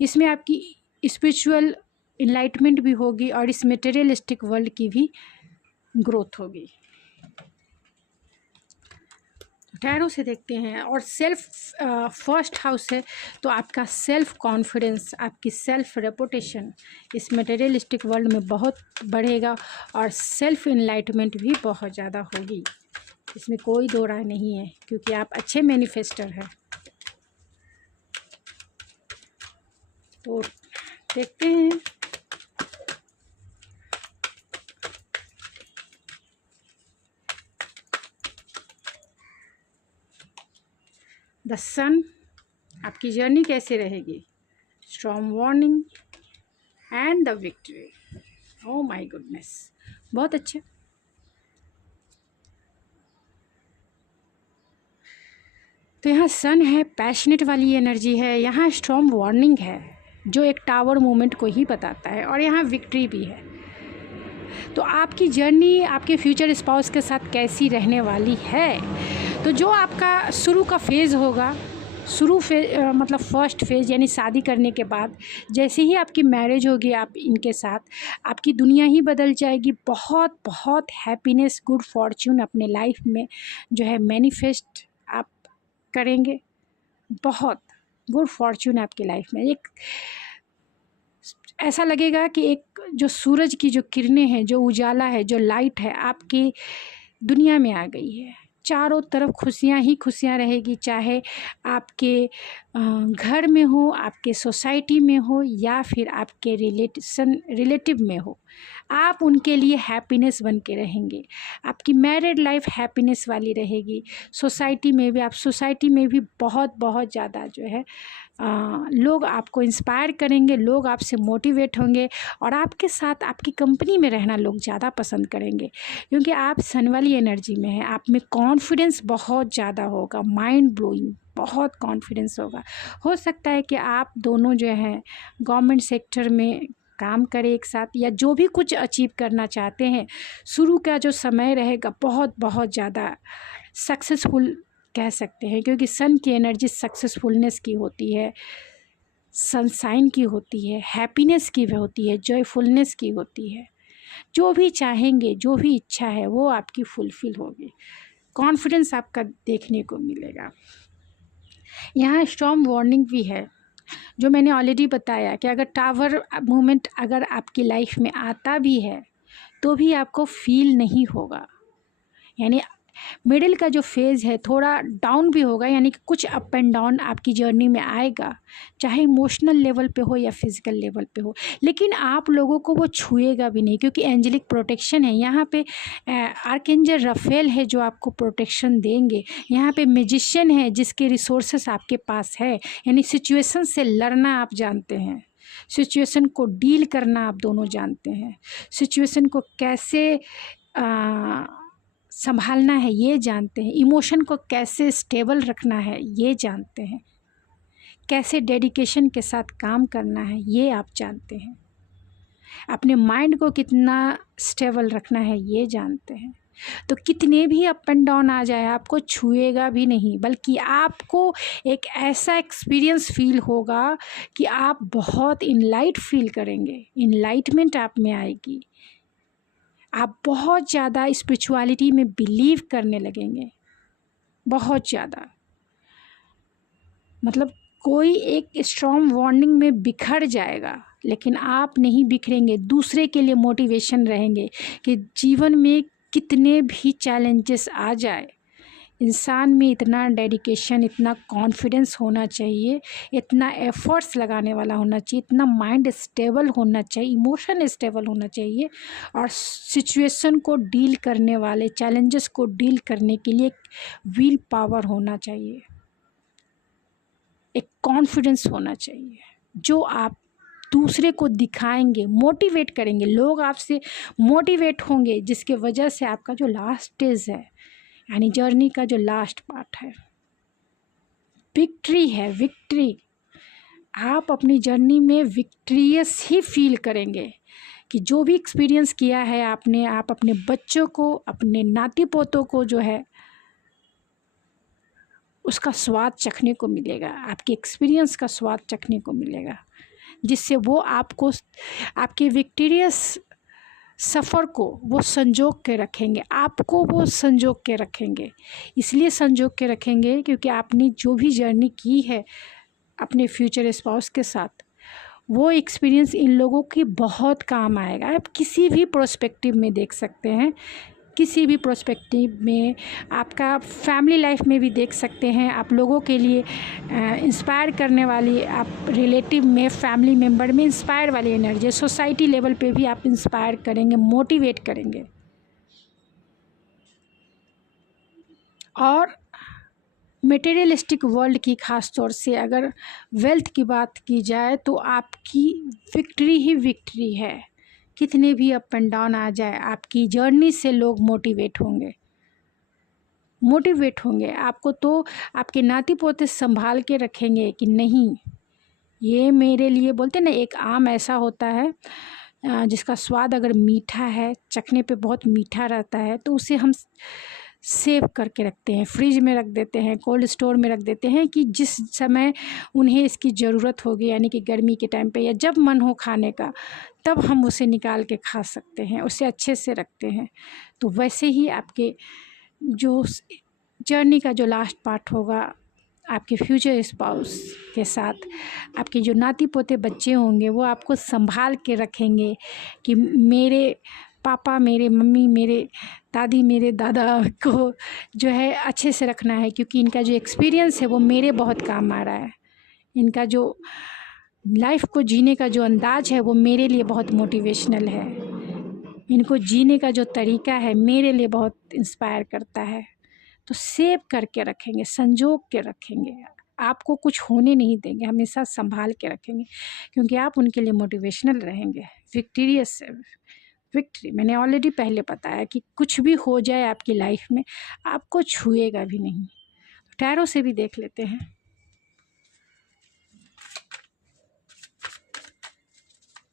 इसमें आपकी स्पिरिचुअल इनलाइटमेंट भी होगी, और इस मटेरियलिस्टिक वर्ल्ड की भी ग्रोथ होगी। टैरो से देखते हैं, और सेल्फ फर्स्ट हाउस है, तो आपका सेल्फ कॉन्फिडेंस, आपकी सेल्फ रेपुटेशन इस मटेरियलिस्टिक वर्ल्ड में बहुत बढ़ेगा, और सेल्फ इनलाइटमेंट भी बहुत ज़्यादा होगी। इसमें कोई दो राय नहीं है, क्योंकि आप अच्छे मैनिफेस्टर हैं। तो देखते हैं। द सन, आपकी जर्नी कैसे रहेगी, strong warning and the victory. Oh my goodness, बहुत अच्छा। तो यहाँ सन है, पैशनेट वाली एनर्जी है, यहाँ स्ट्रॉन्ग वार्निंग है जो एक टावर मूवमेंट को ही बताता है, और यहाँ विक्ट्री भी है। तो आपकी जर्नी आपके फ्यूचर स्पाउस के साथ कैसी रहने वाली है? तो जो आपका शुरू का फेज़ होगा, मतलब फर्स्ट फेज़ यानी शादी करने के बाद जैसे ही आपकी मैरिज होगी आप इनके साथ, आपकी दुनिया ही बदल जाएगी। बहुत बहुत हैप्पीनेस, गुड फॉर्च्यून अपने लाइफ में जो है मैनिफेस्ट आप करेंगे। बहुत गुड फॉर्च्यून आपकी लाइफ में। एक ऐसा लगेगा कि एक जो सूरज की जो किरणें हैं, जो उजाला है, जो लाइट है, आपकी दुनिया में आ गई है। चारों तरफ खुशियाँ ही खुशियाँ रहेगी, चाहे आपके घर में हो, आपके सोसाइटी में हो, या फिर आपके रिलेटिव में हो। आप उनके लिए हैप्पीनेस बन के रहेंगे। आपकी मैरिड लाइफ हैप्पीनेस वाली रहेगी। सोसाइटी में भी, आप सोसाइटी में भी बहुत बहुत ज़्यादा जो है लोग आपको इंस्पायर करेंगे, लोग आपसे मोटिवेट होंगे, और आपके साथ आपकी कंपनी में रहना लोग ज़्यादा पसंद करेंगे, क्योंकि आप सन वाली एनर्जी में हैं। आप में कॉन्फिडेंस बहुत ज़्यादा होगा, माइंड ब्लोइंग, बहुत कॉन्फिडेंस होगा। हो सकता है कि आप दोनों जो हैं गवर्नमेंट सेक्टर में काम करें एक साथ, या जो भी कुछ अचीव करना चाहते हैं। शुरू का जो समय रहेगा बहुत बहुत ज़्यादा सक्सेसफुल कह सकते हैं, क्योंकि सन की एनर्जी सक्सेसफुलनेस की होती है, सनशाइन की होती है, हैप्पीनेस की भी होती है, जॉयफुलनेस की होती है। जो भी चाहेंगे, जो भी इच्छा है वो आपकी फुलफ़िल होगी। कॉन्फिडेंस आपका देखने को मिलेगा। यहाँ स्टॉर्म वार्निंग भी है, जो मैंने ऑलरेडी बताया कि अगर टावर मूवमेंट अगर आपकी लाइफ में आता भी है तो भी आपको फील नहीं होगा। यानी मिडिल का जो फेज़ है थोड़ा डाउन भी होगा, यानी कि कुछ अप एंड डाउन आपकी जर्नी में आएगा, चाहे इमोशनल लेवल पे हो या फिज़िकल लेवल पे हो, लेकिन आप लोगों को वो छुएगा भी नहीं, क्योंकि एंजेलिक प्रोटेक्शन है। यहाँ पे आर्कएंजल रफेल है जो आपको प्रोटेक्शन देंगे। यहाँ पे मैजिशियन है जिसके रिसोर्सेस आपके पास है, यानी सिचुएशन से लड़ना आप जानते हैं, सिचुएशन को डील करना आप दोनों जानते हैं, सिचुएशन को कैसे संभालना है ये जानते हैं, इमोशन को कैसे स्टेबल रखना है ये जानते हैं, कैसे डेडिकेशन के साथ काम करना है ये आप जानते हैं, अपने माइंड को कितना स्टेबल रखना है ये जानते हैं। तो कितने भी अप एंड डाउन आ जाए आपको छुएगा भी नहीं, बल्कि आपको एक ऐसा एक्सपीरियंस फील होगा कि आप बहुत इनलाइट फील करेंगे, इनलाइटमेंट आप में आएगी, आप बहुत ज़्यादा स्पिरिचुअलिटी में बिलीव करने लगेंगे, बहुत ज़्यादा। मतलब कोई एक स्ट्रॉन्ग वार्निंग में बिखर जाएगा, लेकिन आप नहीं बिखरेंगे, दूसरे के लिए मोटिवेशन रहेंगे कि जीवन में कितने भी चैलेंजेस आ जाए, इंसान में इतना डेडिकेशन, इतना कॉन्फिडेंस होना चाहिए, इतना एफर्ट्स लगाने वाला होना चाहिए, इतना माइंड स्टेबल होना चाहिए, इमोशन स्टेबल होना चाहिए, और सिचुएशन को डील करने वाले, चैलेंजेस को डील करने के लिए विल पावर होना चाहिए, एक कॉन्फिडेंस होना चाहिए, जो आप दूसरे को दिखाएंगे, मोटिवेट करेंगे, लोग आपसे मोटिवेट होंगे, जिसके वजह से आपका जो लास्ट स्टेज है, यानी जर्नी का जो लास्ट पार्ट है, विक्ट्री है, विक्ट्री। आप अपनी जर्नी में विक्ट्रियस ही फील करेंगे कि जो भी एक्सपीरियंस किया है आपने, आप अपने बच्चों को, अपने नाती पोतों को जो है उसका स्वाद चखने को मिलेगा, आपके एक्सपीरियंस का स्वाद चखने को मिलेगा, जिससे वो आपको आपके विक्टोरियस सफ़र को वो संजोग के रखेंगे, आपको वो संजोग के रखेंगे। इसलिए संजोग के रखेंगे क्योंकि आपने जो भी जर्नी की है अपने फ्यूचर स्पाउस के साथ, वो एक्सपीरियंस इन लोगों की बहुत काम आएगा। आप किसी भी प्रोस्पेक्टिव में देख सकते हैं, किसी भी प्रोस्पेक्टिव में, आपका फैमिली लाइफ में भी देख सकते हैं। आप लोगों के लिए इंस्पायर करने वाली, आप रिलेटिव में, फैमिली मेम्बर में इंस्पायर वाली एनर्जी, सोसाइटी लेवल पे भी आप इंस्पायर करेंगे, मोटिवेट करेंगे। और मटेरियलिस्टिक वर्ल्ड की ख़ास तौर से अगर वेल्थ की बात की जाए तो आपकी विक्ट्री ही विक्ट्री है। कितने भी अप एंड डाउन आ जाए, आपकी जर्नी से लोग मोटिवेट होंगे, मोटिवेट होंगे, आपको तो आपके नाती पोते संभाल के रखेंगे कि नहीं, ये मेरे लिए, बोलते ना एक आम ऐसा होता है जिसका स्वाद अगर मीठा है, चखने पे बहुत मीठा रहता है, तो उसे हम सेव करके रखते हैं, फ्रिज में रख देते हैं, कोल्ड स्टोर में रख देते हैं कि जिस समय उन्हें इसकी ज़रूरत होगी, यानी कि गर्मी के टाइम पे या जब मन हो खाने का, तब हम उसे निकाल के खा सकते हैं, उसे अच्छे से रखते हैं। तो वैसे ही आपके जो जर्नी का जो लास्ट पार्ट होगा, आपके फ्यूचर स्पाउस के साथ आपके जो नाती पोते बच्चे होंगे, वो आपको संभाल के रखेंगे कि मेरे पापा, मेरे मम्मी, मेरे दादी, मेरे दादा को जो है अच्छे से रखना है, क्योंकि इनका जो एक्सपीरियंस है वो मेरे बहुत काम आ रहा है। इनका जो लाइफ को जीने का जो अंदाज़ है वो मेरे लिए बहुत मोटिवेशनल है। इनको जीने का जो तरीका है मेरे लिए बहुत इंस्पायर करता है। तो सेव करके रखेंगे, संजोग के रखेंगे, आपको कुछ होने नहीं देंगे, हमेशा संभाल के रखेंगे, क्योंकि आप उनके लिए मोटिवेशनल रहेंगे। विक्टोरियस विक्ट्री, मैंने ऑलरेडी पहले बताया कि कुछ भी हो जाए आपकी लाइफ में, आपको छुएगा भी नहीं। टैरो से भी देख लेते हैं।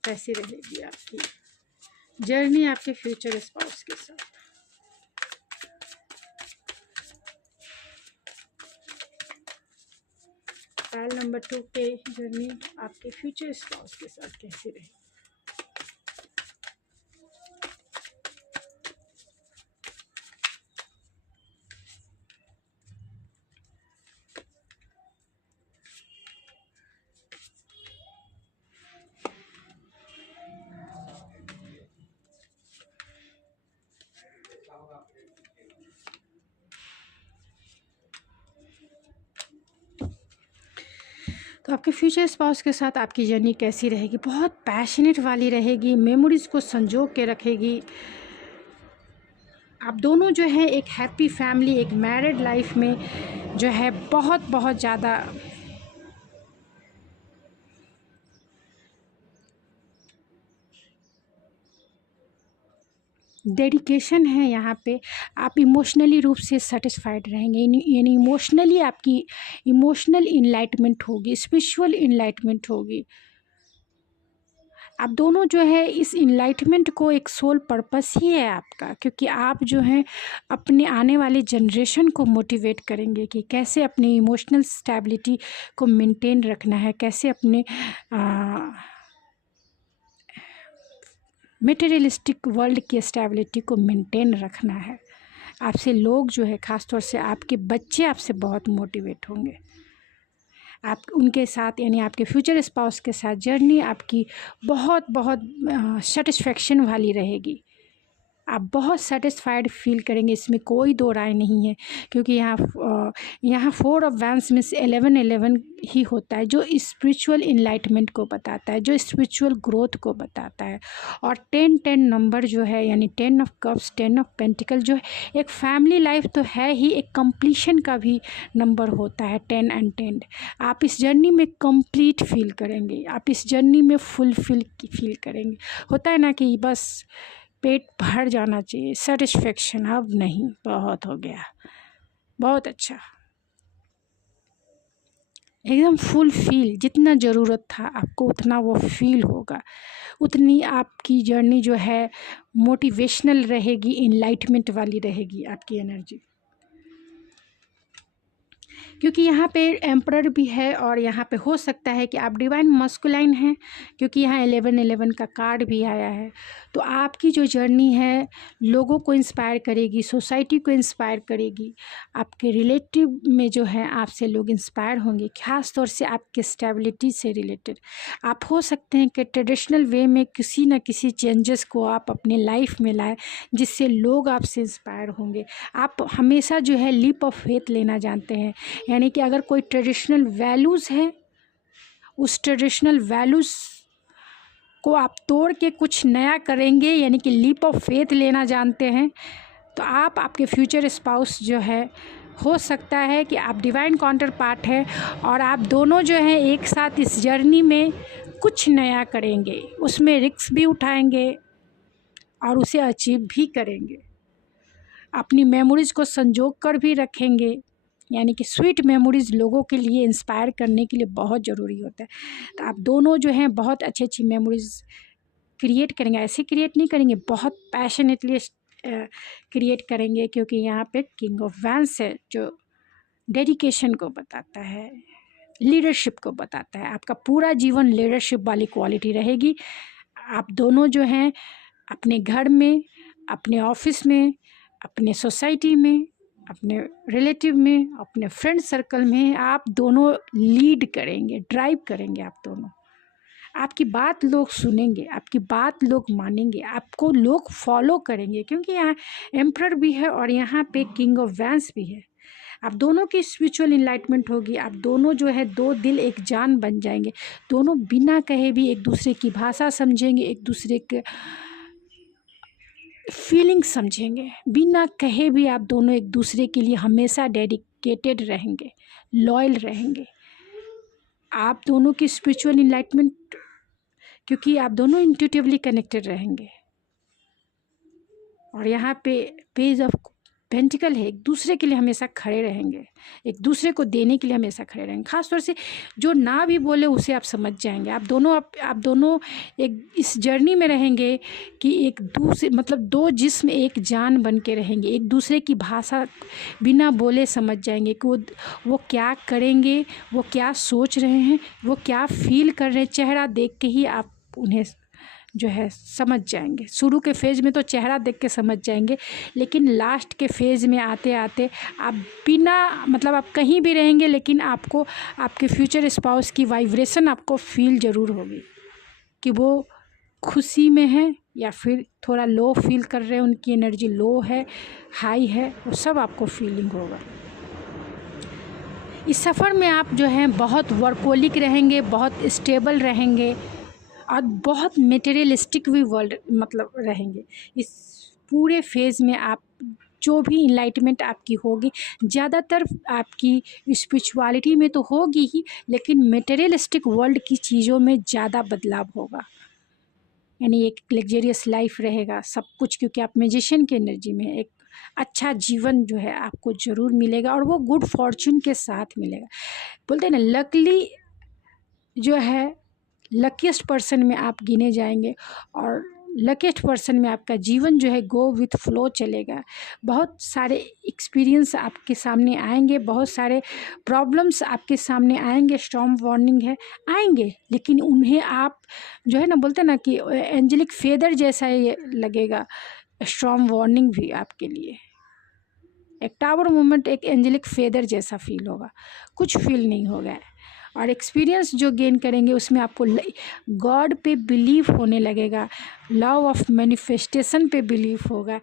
कैसी रहेगी आपकी जर्नी आपके फ्यूचर स्पाउस के साथ। पाइल नंबर 2 पे जर्नी आपके फ्यूचर स्पाउस के साथ कैसी रहेगी। तो आपके फ्यूचर स्पाउस के साथ आपकी जर्नी कैसी रहेगी। बहुत पैशनेट वाली रहेगी, मेमोरीज़ को संजो के रखेगी। आप दोनों जो है एक हैप्पी फैमिली, एक मैरिड लाइफ में जो है बहुत बहुत ज़्यादा डेडिकेशन है। यहाँ पे आप इमोशनली रूप से सेटिस्फाइड रहेंगे, यानी इमोशनली आपकी इमोशनल इनलाइटमेंट होगी, स्पिरिचुअल इनलाइटमेंट होगी। आप दोनों जो है इस इनलाइटमेंट को, एक सोल पर्पस ही है आपका, क्योंकि आप जो हैं अपने आने वाले जनरेशन को मोटिवेट करेंगे कि कैसे अपनी इमोशनल स्टेबिलिटी को मेंटेन रखना है, कैसे अपने मटेरियलिस्टिक वर्ल्ड की स्टेबिलिटी को मेंटेन रखना है। आपसे लोग जो है, ख़ास तौर से आपके बच्चे आपसे बहुत मोटिवेट होंगे। आप उनके साथ, यानी आपके फ्यूचर स्पाउस के साथ जर्नी आपकी बहुत बहुत सेटिस्फेक्शन वाली रहेगी। आप बहुत सेटिस्फाइड फील करेंगे, इसमें कोई दो राय नहीं है, क्योंकि यहाँ 4 ऑफ वैंड्स में से 11 ही होता है, जो स्पिरिचुअल इनलाइटमेंट को बताता है, जो स्पिरिचुअल ग्रोथ को बताता है। और 10 नंबर जो है, यानी 10 ऑफ कप्स, 10 ऑफ पेंटिकल, जो है एक फैमिली लाइफ तो है ही, एक कंप्लीशन का भी नंबर होता है 10 एंड 10। आप इस जर्नी में कंप्लीट फील करेंगे, आप इस जर्नी में फुलफिल फील करेंगे। होता है ना कि बस पेट भर जाना चाहिए, सेटिस्फेक्शन, अब नहीं, बहुत हो गया, बहुत अच्छा, एकदम फुल फील, जितना ज़रूरत था आपको उतना वो फील होगा। उतनी आपकी जर्नी जो है मोटिवेशनल रहेगी, इनलाइटमेंट वाली रहेगी आपकी एनर्जी, क्योंकि यहाँ पे एम्परर भी है और यहाँ पे हो सकता है कि आप डिवाइन मस्कुलाइन हैं, क्योंकि यहाँ 11 का कार्ड भी आया है। तो आपकी जो जर्नी है लोगों को इंस्पायर करेगी, सोसाइटी को इंस्पायर करेगी। आपके रिलेटिव में जो है आपसे लोग इंस्पायर होंगे, खास तौर से आपके स्टेबिलिटी से रिलेटेड। आप हो सकते हैं कि ट्रेडिशनल वे में किसी न किसी चेंजेस को आप अपने लाइफ में लाए, जिससे लोग आपसे इंस्पायर होंगे। आप हमेशा जो है लीप ऑफ फेथ लेना जानते हैं, यानी कि अगर कोई ट्रेडिशनल वैल्यूज़ है, उस ट्रेडिशनल वैल्यूज़ को आप तोड़ के कुछ नया करेंगे, यानी कि लीप ऑफ फेथ लेना जानते हैं, तो आप, आपके फ्यूचर स्पाउस जो है, हो सकता है कि आप डिवाइन काउंटर पार्ट है और आप दोनों जो हैं एक साथ इस जर्नी में कुछ नया करेंगे, उसमें रिस्क भी उठाएंगे और उसे अचीव भी करेंगे। अपनी मेमोरीज़ को संजो कर भी रखेंगे, यानी कि स्वीट मेमोरीज़ लोगों के लिए इंस्पायर करने के लिए बहुत ज़रूरी होता है। तो आप दोनों जो हैं बहुत अच्छी अच्छी मेमोरीज़ क्रिएट करेंगे। ऐसे क्रिएट नहीं करेंगे, बहुत पैशनेटली क्रिएट करेंगे, क्योंकि यहाँ पे किंग ऑफ वैंस है जो डेडिकेशन को बताता है, लीडरशिप को बताता है। आपका पूरा जीवन लीडरशिप वाली क्वालिटी रहेगी। आप दोनों जो हैं अपने घर में, अपने ऑफिस में, अपने सोसाइटी में, अपने रिलेटिव में, अपने फ्रेंड सर्कल में आप दोनों लीड करेंगे, ड्राइव करेंगे। आप दोनों, आपकी बात लोग सुनेंगे, आपकी बात लोग मानेंगे, आपको लोग फॉलो करेंगे, क्योंकि यहाँ एम्परर भी है और यहाँ पे किंग ऑफ वैंस भी है। आप दोनों की स्पिरिचुअल इनलाइटमेंट होगी। आप दोनों जो है दो दिल एक जान बन जाएंगे। दोनों बिना कहे भी एक दूसरे की भाषा समझेंगे, एक दूसरे के फीलिंग समझेंगे। बिना कहे भी आप दोनों एक दूसरे के लिए हमेशा डेडिकेटेड रहेंगे, लॉयल रहेंगे। आप दोनों की स्पिरिचुअल इनलाइटमेंट, क्योंकि आप दोनों इंट्यूटिवली कनेक्टेड रहेंगे। और यहाँ पे पेज ऑफ पेंटिकल है, एक दूसरे के लिए हमेशा खड़े रहेंगे, एक दूसरे को देने के लिए हमेशा खड़े रहेंगे। खास तौर से जो ना भी बोले उसे आप समझ जाएंगे। आप दोनों एक इस जर्नी में रहेंगे कि एक दूसरे, मतलब दो जिस्म एक जान बन के रहेंगे, एक दूसरे की भाषा बिना बोले समझ जाएंगे कि वो क्या करेंगे, वो क्या सोच रहे हैं, वो क्या फील कर रहे हैं। चेहरा देख के ही आप उन्हें जो है समझ जाएंगे। शुरू के फेज़ में तो चेहरा देख के समझ जाएंगे, लेकिन लास्ट के फेज़ में आते आते आप बिना, मतलब आप कहीं भी रहेंगे लेकिन आपको आपके फ्यूचर स्पाउस की वाइब्रेशन आपको फील ज़रूर होगी कि वो खुशी में है या फिर थोड़ा लो फील कर रहे हैं, उनकी एनर्जी लो है, हाई है, वो सब आपको फीलिंग होगा। इस सफ़र में आप जो हैं बहुत वर्कोलिक रहेंगे, बहुत स्टेबल रहेंगे और बहुत मटेरियलिस्टिक भी वर्ल्ड मतलब रहेंगे। इस पूरे फेज़ में आप जो भी इनलाइटमेंट आपकी होगी, ज़्यादातर आपकी स्पिरिचुअलिटी में तो होगी ही, लेकिन मटेरियलिस्टिक वर्ल्ड की चीज़ों में ज़्यादा बदलाव होगा। यानी एक लग्जरियस लाइफ रहेगा सब कुछ, क्योंकि आप मैजिशियन की एनर्जी में एक अच्छा जीवन जो है आपको ज़रूर मिलेगा, और वो गुड फॉर्चून के साथ मिलेगा। बोलते हैं ना, लकली जो है लकीस्ट पर्सन में आप गिने जाएंगे, और लकीस्ट पर्सन में आपका जीवन जो है गो विथ फ्लो चलेगा। बहुत सारे एक्सपीरियंस आपके सामने आएंगे, बहुत सारे प्रॉब्लम्स आपके सामने आएंगे, स्टॉर्म वार्निंग है आएंगे, लेकिन उन्हें आप जो है ना, बोलते हैं ना कि एंजेलिक फेदर जैसा ये लगेगा स्टॉर्म वार्निंग भी आपके लिए। एक टावर मोमेंट एक एंजेलिक फेदर जैसा फील होगा, कुछ फील नहीं होगा। और एक्सपीरियंस जो गेन करेंगे उसमें आपको गॉड पे बिलीव होने लगेगा, लॉ ऑफ मैनिफेस्टेशन पे बिलीव होगा,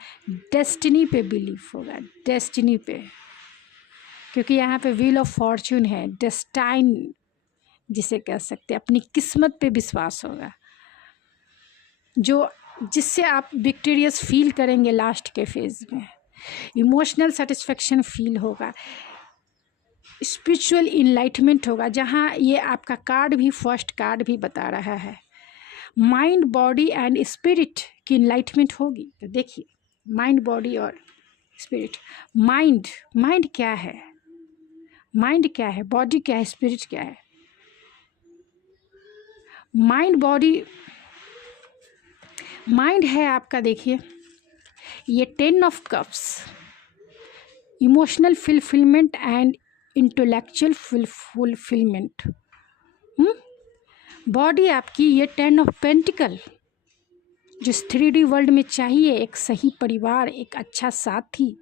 डेस्टिनी पे बिलीव होगा, डेस्टिनी पे, क्योंकि यहाँ पे व्हील ऑफ फॉर्च्यून है, डेस्टाइन जिसे कह सकते हैं, अपनी किस्मत पे विश्वास होगा, जो जिससे आप विक्टोरियस फील करेंगे लास्ट के फेज़ में। इमोशनल सेटिस्फेक्शन फील होगा, स्पिरिचुअल इनलाइटमेंट होगा, जहाँ ये आपका कार्ड भी, फर्स्ट कार्ड भी बता रहा है माइंड, बॉडी एंड स्पिरिट की इनलाइटमेंट होगी। तो देखिए, माइंड, बॉडी और स्पिरिट। माइंड क्या है, माइंड क्या है, बॉडी क्या है, स्पिरिट क्या है। माइंड, बॉडी, माइंड है आपका, देखिए ये 10 of cups, emotional fulfilment and intellectual fulfilment. Body आपकी ये 10 ऑफ पेंटिकल, जो 3D वर्ल्ड में चाहिए, एक सही परिवार, एक अच्छा साथी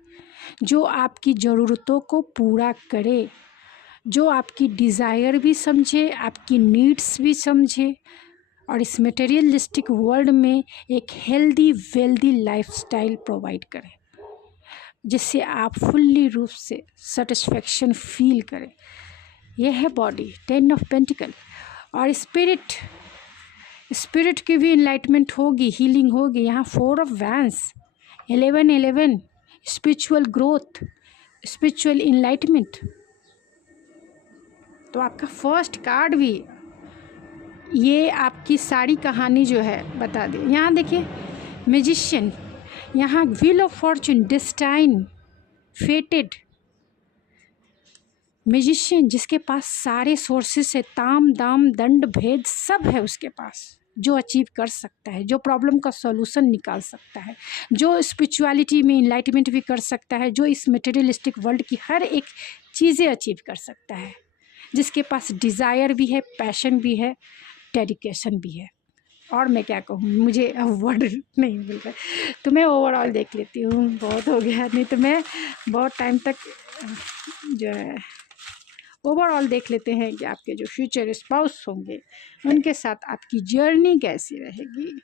जो आपकी ज़रूरतों को पूरा करे, जो आपकी डिज़ायर भी समझे, आपकी नीड्स भी समझे, और इस मटेरियलिस्टिक वर्ल्ड में एक हेल्दी वेल्दी लाइफस्टाइल प्रोवाइड करें, जिससे आप फुल्ली रूप से सेटिस्फेक्शन फील करें। यह है बॉडी, 10 ऑफ पेंटिकल। और स्पिरिट की भी इनलाइटमेंट होगी, हीलिंग होगी। यहाँ 4 of vents, 11 spiritual growth, spiritual enlightenment. तो आपका फर्स्ट कार्ड भी ये आपकी सारी कहानी जो है बता दे। यहाँ देखिए मैजिशियन, यहाँ wheel of Fortune, destined, फेटेड, magician, जिसके पास सारे सोर्सेस है, ताम दाम दंड भेद सब है उसके पास, जो अचीव कर सकता है, जो प्रॉब्लम का सॉल्यूशन निकाल सकता है, जो स्पिरिचुअलिटी में इनलाइटमेंट भी कर सकता है, जो इस मटेरियलिस्टिक वर्ल्ड की हर एक चीज़ें अचीव कर सकता है, जिसके पास डिज़ायर भी है, पैशन भी है, डेडिकेशन भी है। और मैं क्या कहूँ, मुझे वर्ड नहीं मिल रहा, तो मैं ओवरऑल देख लेती हूँ, बहुत हो गया, नहीं तो मैं बहुत टाइम तक जो है ओवरऑल देख लेते हैं कि आपके जो फ्यूचर स्पाउस होंगे उनके साथ आपकी जर्नी कैसी रहेगी।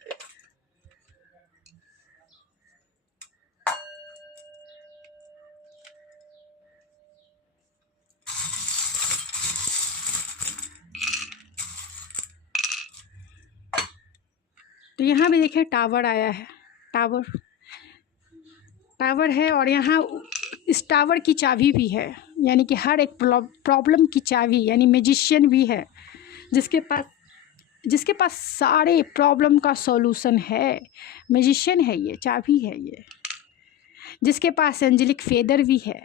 तो यहाँ भी देखिए टावर आया है, टावर है, और यहाँ इस टावर की चाबी भी है, यानी कि हर एक प्रॉब्लम की चाबी, यानी मैजिशियन भी है, जिसके पास सारे प्रॉब्लम का सॉल्यूशन है, मैजिशियन है ये, चाबी है ये, जिसके पास एंजेलिक फेदर भी है,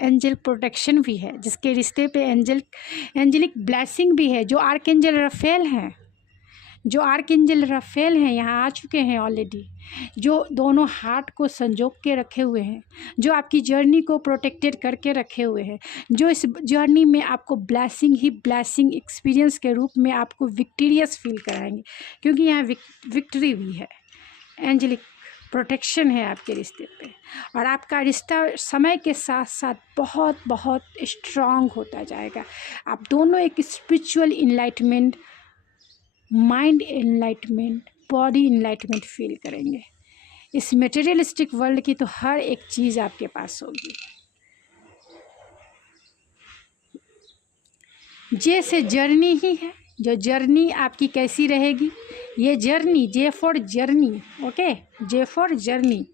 एंजल प्रोटेक्शन भी है, जिसके रिश्ते पे एंजेलिक ब्लेसिंग भी है, जो आर्कएंजल रफेल हैं यहाँ आ चुके हैं ऑलरेडी, जो दोनों हार्ट को संजोग के रखे हुए हैं, जो आपकी जर्नी को प्रोटेक्टेड करके रखे हुए हैं, जो इस जर्नी में आपको ब्लेसिंग एक्सपीरियंस के रूप में आपको विक्टोरियस फील कराएंगे, क्योंकि यहाँ विक्ट्री भी है, एंजेलिक प्रोटेक्शन है आपके रिश्ते पे, और आपका रिश्ता समय के साथ साथ बहुत बहुत स्ट्रांग होता जाएगा। आप दोनों एक spiritual enlightenment, mind enlightenment, body enlightenment feel करेंगे। इस मटेरियलिस्टिक वर्ल्ड की तो हर एक चीज़ आपके पास होगी। जे से जर्नी ही है, जो जर्नी आपकी कैसी रहेगी, ये journey, J for journey, okay, J for journey,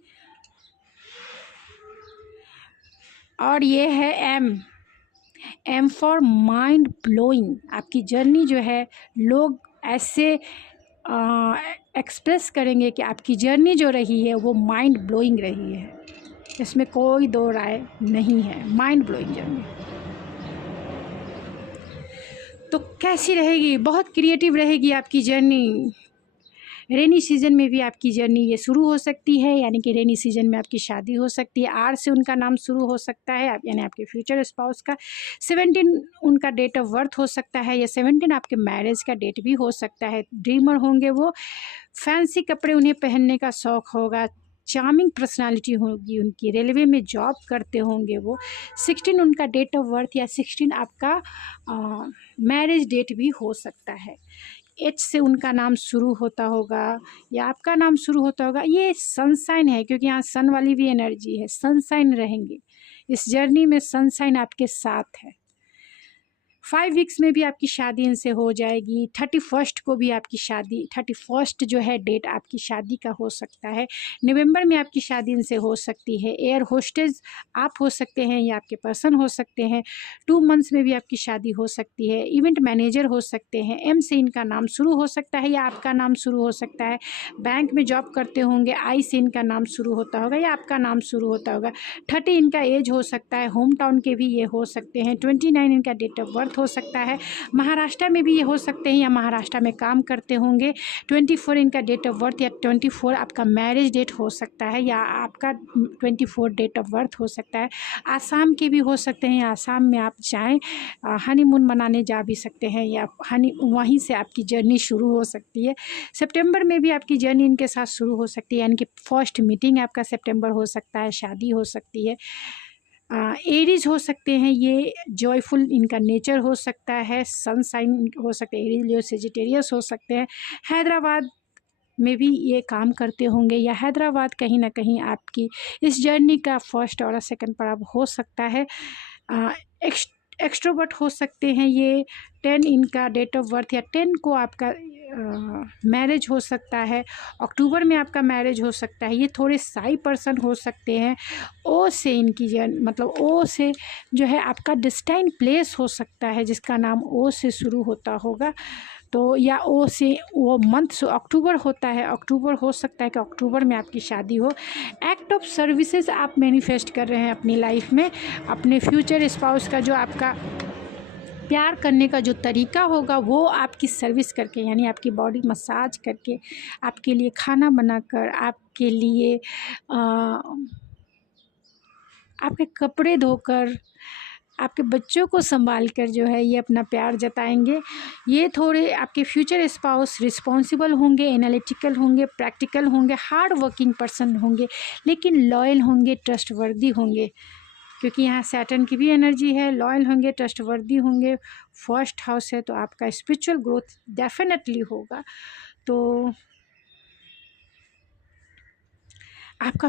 और ये है एम फॉर माइंड ब्लोइंग। आपकी जर्नी जो है, लोग ऐसे एक्सप्रेस करेंगे कि आपकी जर्नी जो रही है वो माइंड ब्लोइंग रही है, इसमें कोई दो राय नहीं है, माइंड ब्लोइंग जर्नी। तो कैसी रहेगी, बहुत क्रिएटिव रहेगी आपकी जर्नी। रेनी सीजन में भी आपकी जर्नी ये शुरू हो सकती है, यानी कि रेनी सीजन में आपकी शादी हो सकती है, आर से उनका नाम शुरू हो सकता है, यानी आपके फ्यूचर स्पाउस का 17 उनका डेट ऑफ बर्थ हो सकता है, या 17 आपके मैरिज का डेट भी हो सकता है। ड्रीमर होंगे वो, फैंसी कपड़े उन्हें पहनने का शौक़ होगा, चार्मिंग पर्सनालिटी होगी उनकी, रेलवे में जॉब करते होंगे वो, 16 उनका डेट ऑफ बर्थ या 16 आपका मैरिज डेट भी हो सकता है। एच से उनका नाम शुरू होता होगा या आपका नाम शुरू होता होगा। ये सनसाइन है, क्योंकि यहाँ सन वाली भी एनर्जी है, सनसाइन रहेंगे इस जर्नी में, सनसाइन आपके साथ है। 5 वीक्स में भी आपकी शादी इनसे हो जाएगी। 31 को भी आपकी शादी, 31 जो है डेट आपकी शादी का हो सकता है। नवंबर में आपकी शादी इनसे हो सकती है। एयर होस्टेज आप हो सकते हैं या आपके पर्सन हो सकते हैं। 2 मंथ्स में भी आपकी शादी हो सकती है। इवेंट मैनेजर हो सकते हैं। एम से इनका नाम शुरू हो सकता है या आपका नाम शुरू हो सकता है। बैंक में जॉब करते होंगे, आई से इनका नाम शुरू होता होगा या आपका नाम शुरू होता होगा। 30 इनका एज हो सकता है। होम टाउन के भी ये हो सकते हैं। 29 इनका डेट ऑफ बर्थ हो सकता है। महाराष्ट्र में भी ये हो सकते हैं या महाराष्ट्र में काम करते होंगे। 24 इनका डेट ऑफ बर्थ या 24 आपका मैरिज डेट हो सकता है या आपका 24 डेट ऑफ बर्थ हो सकता है। आसाम के भी हो सकते हैं, आसाम में आप चाहें हनीमून मनाने जा भी सकते हैं या वहीं से आपकी जर्नी शुरू हो सकती है। सितंबर में भी आपकी जर्नी इनके साथ शुरू हो सकती है, यानी कि फर्स्ट मीटिंग आपका सितंबर हो सकता है, शादी हो सकती है। एरीज हो सकते हैं, ये जॉयफुल इनका नेचर हो सकता है। सनसाइन हो सकते हैं, एरीज, लियो, सेजिटेरियस हो सकते हैं। हैदराबाद में भी ये काम करते होंगे या हैदराबाद कहीं ना कहीं आपकी इस जर्नी का फर्स्ट और सेकंड पड़ाव हो सकता है। एक्सट्रोवर्ट हो सकते हैं ये। 10 इनका डेट ऑफ बर्थ या 10 को आपका मैरिज हो सकता है, अक्टूबर में आपका मैरिज हो सकता है। ये थोड़े साई पर्सन हो सकते हैं। ओ से इनकी मतलब ओ से जो है आपका डिस्टाइन प्लेस हो सकता है जिसका नाम ओ से शुरू होता होगा। तो या ओ से वो मंथ से अक्टूबर होता है, अक्टूबर हो सकता है कि अक्टूबर में आपकी शादी हो। एक्ट ऑफ सर्विसेज आप मैनिफेस्ट कर रहे हैं अपनी लाइफ में। अपने फ्यूचर स्पाउस का जो आपका प्यार करने का जो तरीका होगा वो आपकी सर्विस करके, यानी आपकी बॉडी मसाज करके, आपके लिए खाना बनाकर, आपके लिए आपके कपड़े धोकर, आपके बच्चों को संभाल कर जो है ये अपना प्यार जताएंगे। ये थोड़े आपके फ्यूचर स्पाउस रिस्पॉन्सिबल होंगे, एनालिटिकल होंगे, प्रैक्टिकल होंगे, हार्ड वर्किंग पर्सन होंगे, लेकिन लॉयल होंगे, ट्रस्टवर्दी होंगे, क्योंकि यहाँ सैटर्न की भी एनर्जी है। लॉयल होंगे, ट्रस्टवर्दी होंगे, फर्स्ट हाउस है, तो आपका स्पिरिचुअल ग्रोथ डेफिनेटली होगा। तो आपका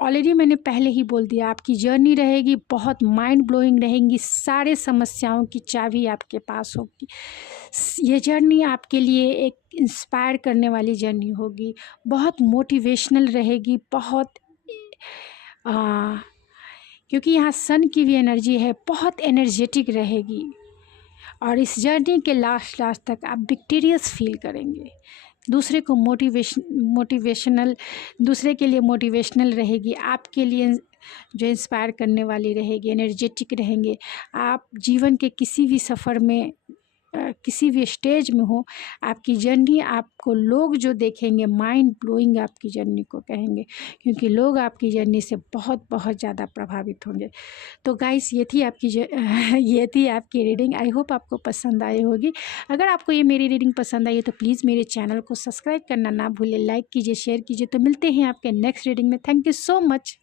ऑलरेडी मैंने पहले ही बोल दिया, आपकी जर्नी रहेगी बहुत माइंड ब्लोइंग रहेंगी। सारे समस्याओं की चाबी आपके पास होगी। ये जर्नी आपके लिए एक इंस्पायर करने वाली जर्नी होगी, बहुत मोटिवेशनल रहेगी, बहुत क्योंकि यहाँ सन की भी एनर्जी है, बहुत एनर्जेटिक रहेगी। और इस जर्नी के लास्ट तक आप विक्टोरियस फील करेंगे। दूसरे को मोटिवेशनल, दूसरे के लिए मोटिवेशनल रहेगी, आपके लिए जो इंस्पायर करने वाली रहेगी, एनर्जेटिक रहेंगे। आप जीवन के किसी भी सफ़र में, किसी भी स्टेज में हो, आपकी जर्नी आपको लोग जो देखेंगे माइंड ब्लोइंग आपकी जर्नी को कहेंगे, क्योंकि लोग आपकी जर्नी से बहुत बहुत ज़्यादा प्रभावित होंगे। तो गाइस ये थी आपकी रीडिंग। आई होप आपको पसंद आई होगी। अगर आपको ये मेरी रीडिंग पसंद आई है तो प्लीज़ मेरे चैनल को सब्सक्राइब करना ना भूलें, लाइक कीजिए, शेयर कीजिए। तो मिलते हैं आपके नेक्स्ट रीडिंग में। Thank you so much.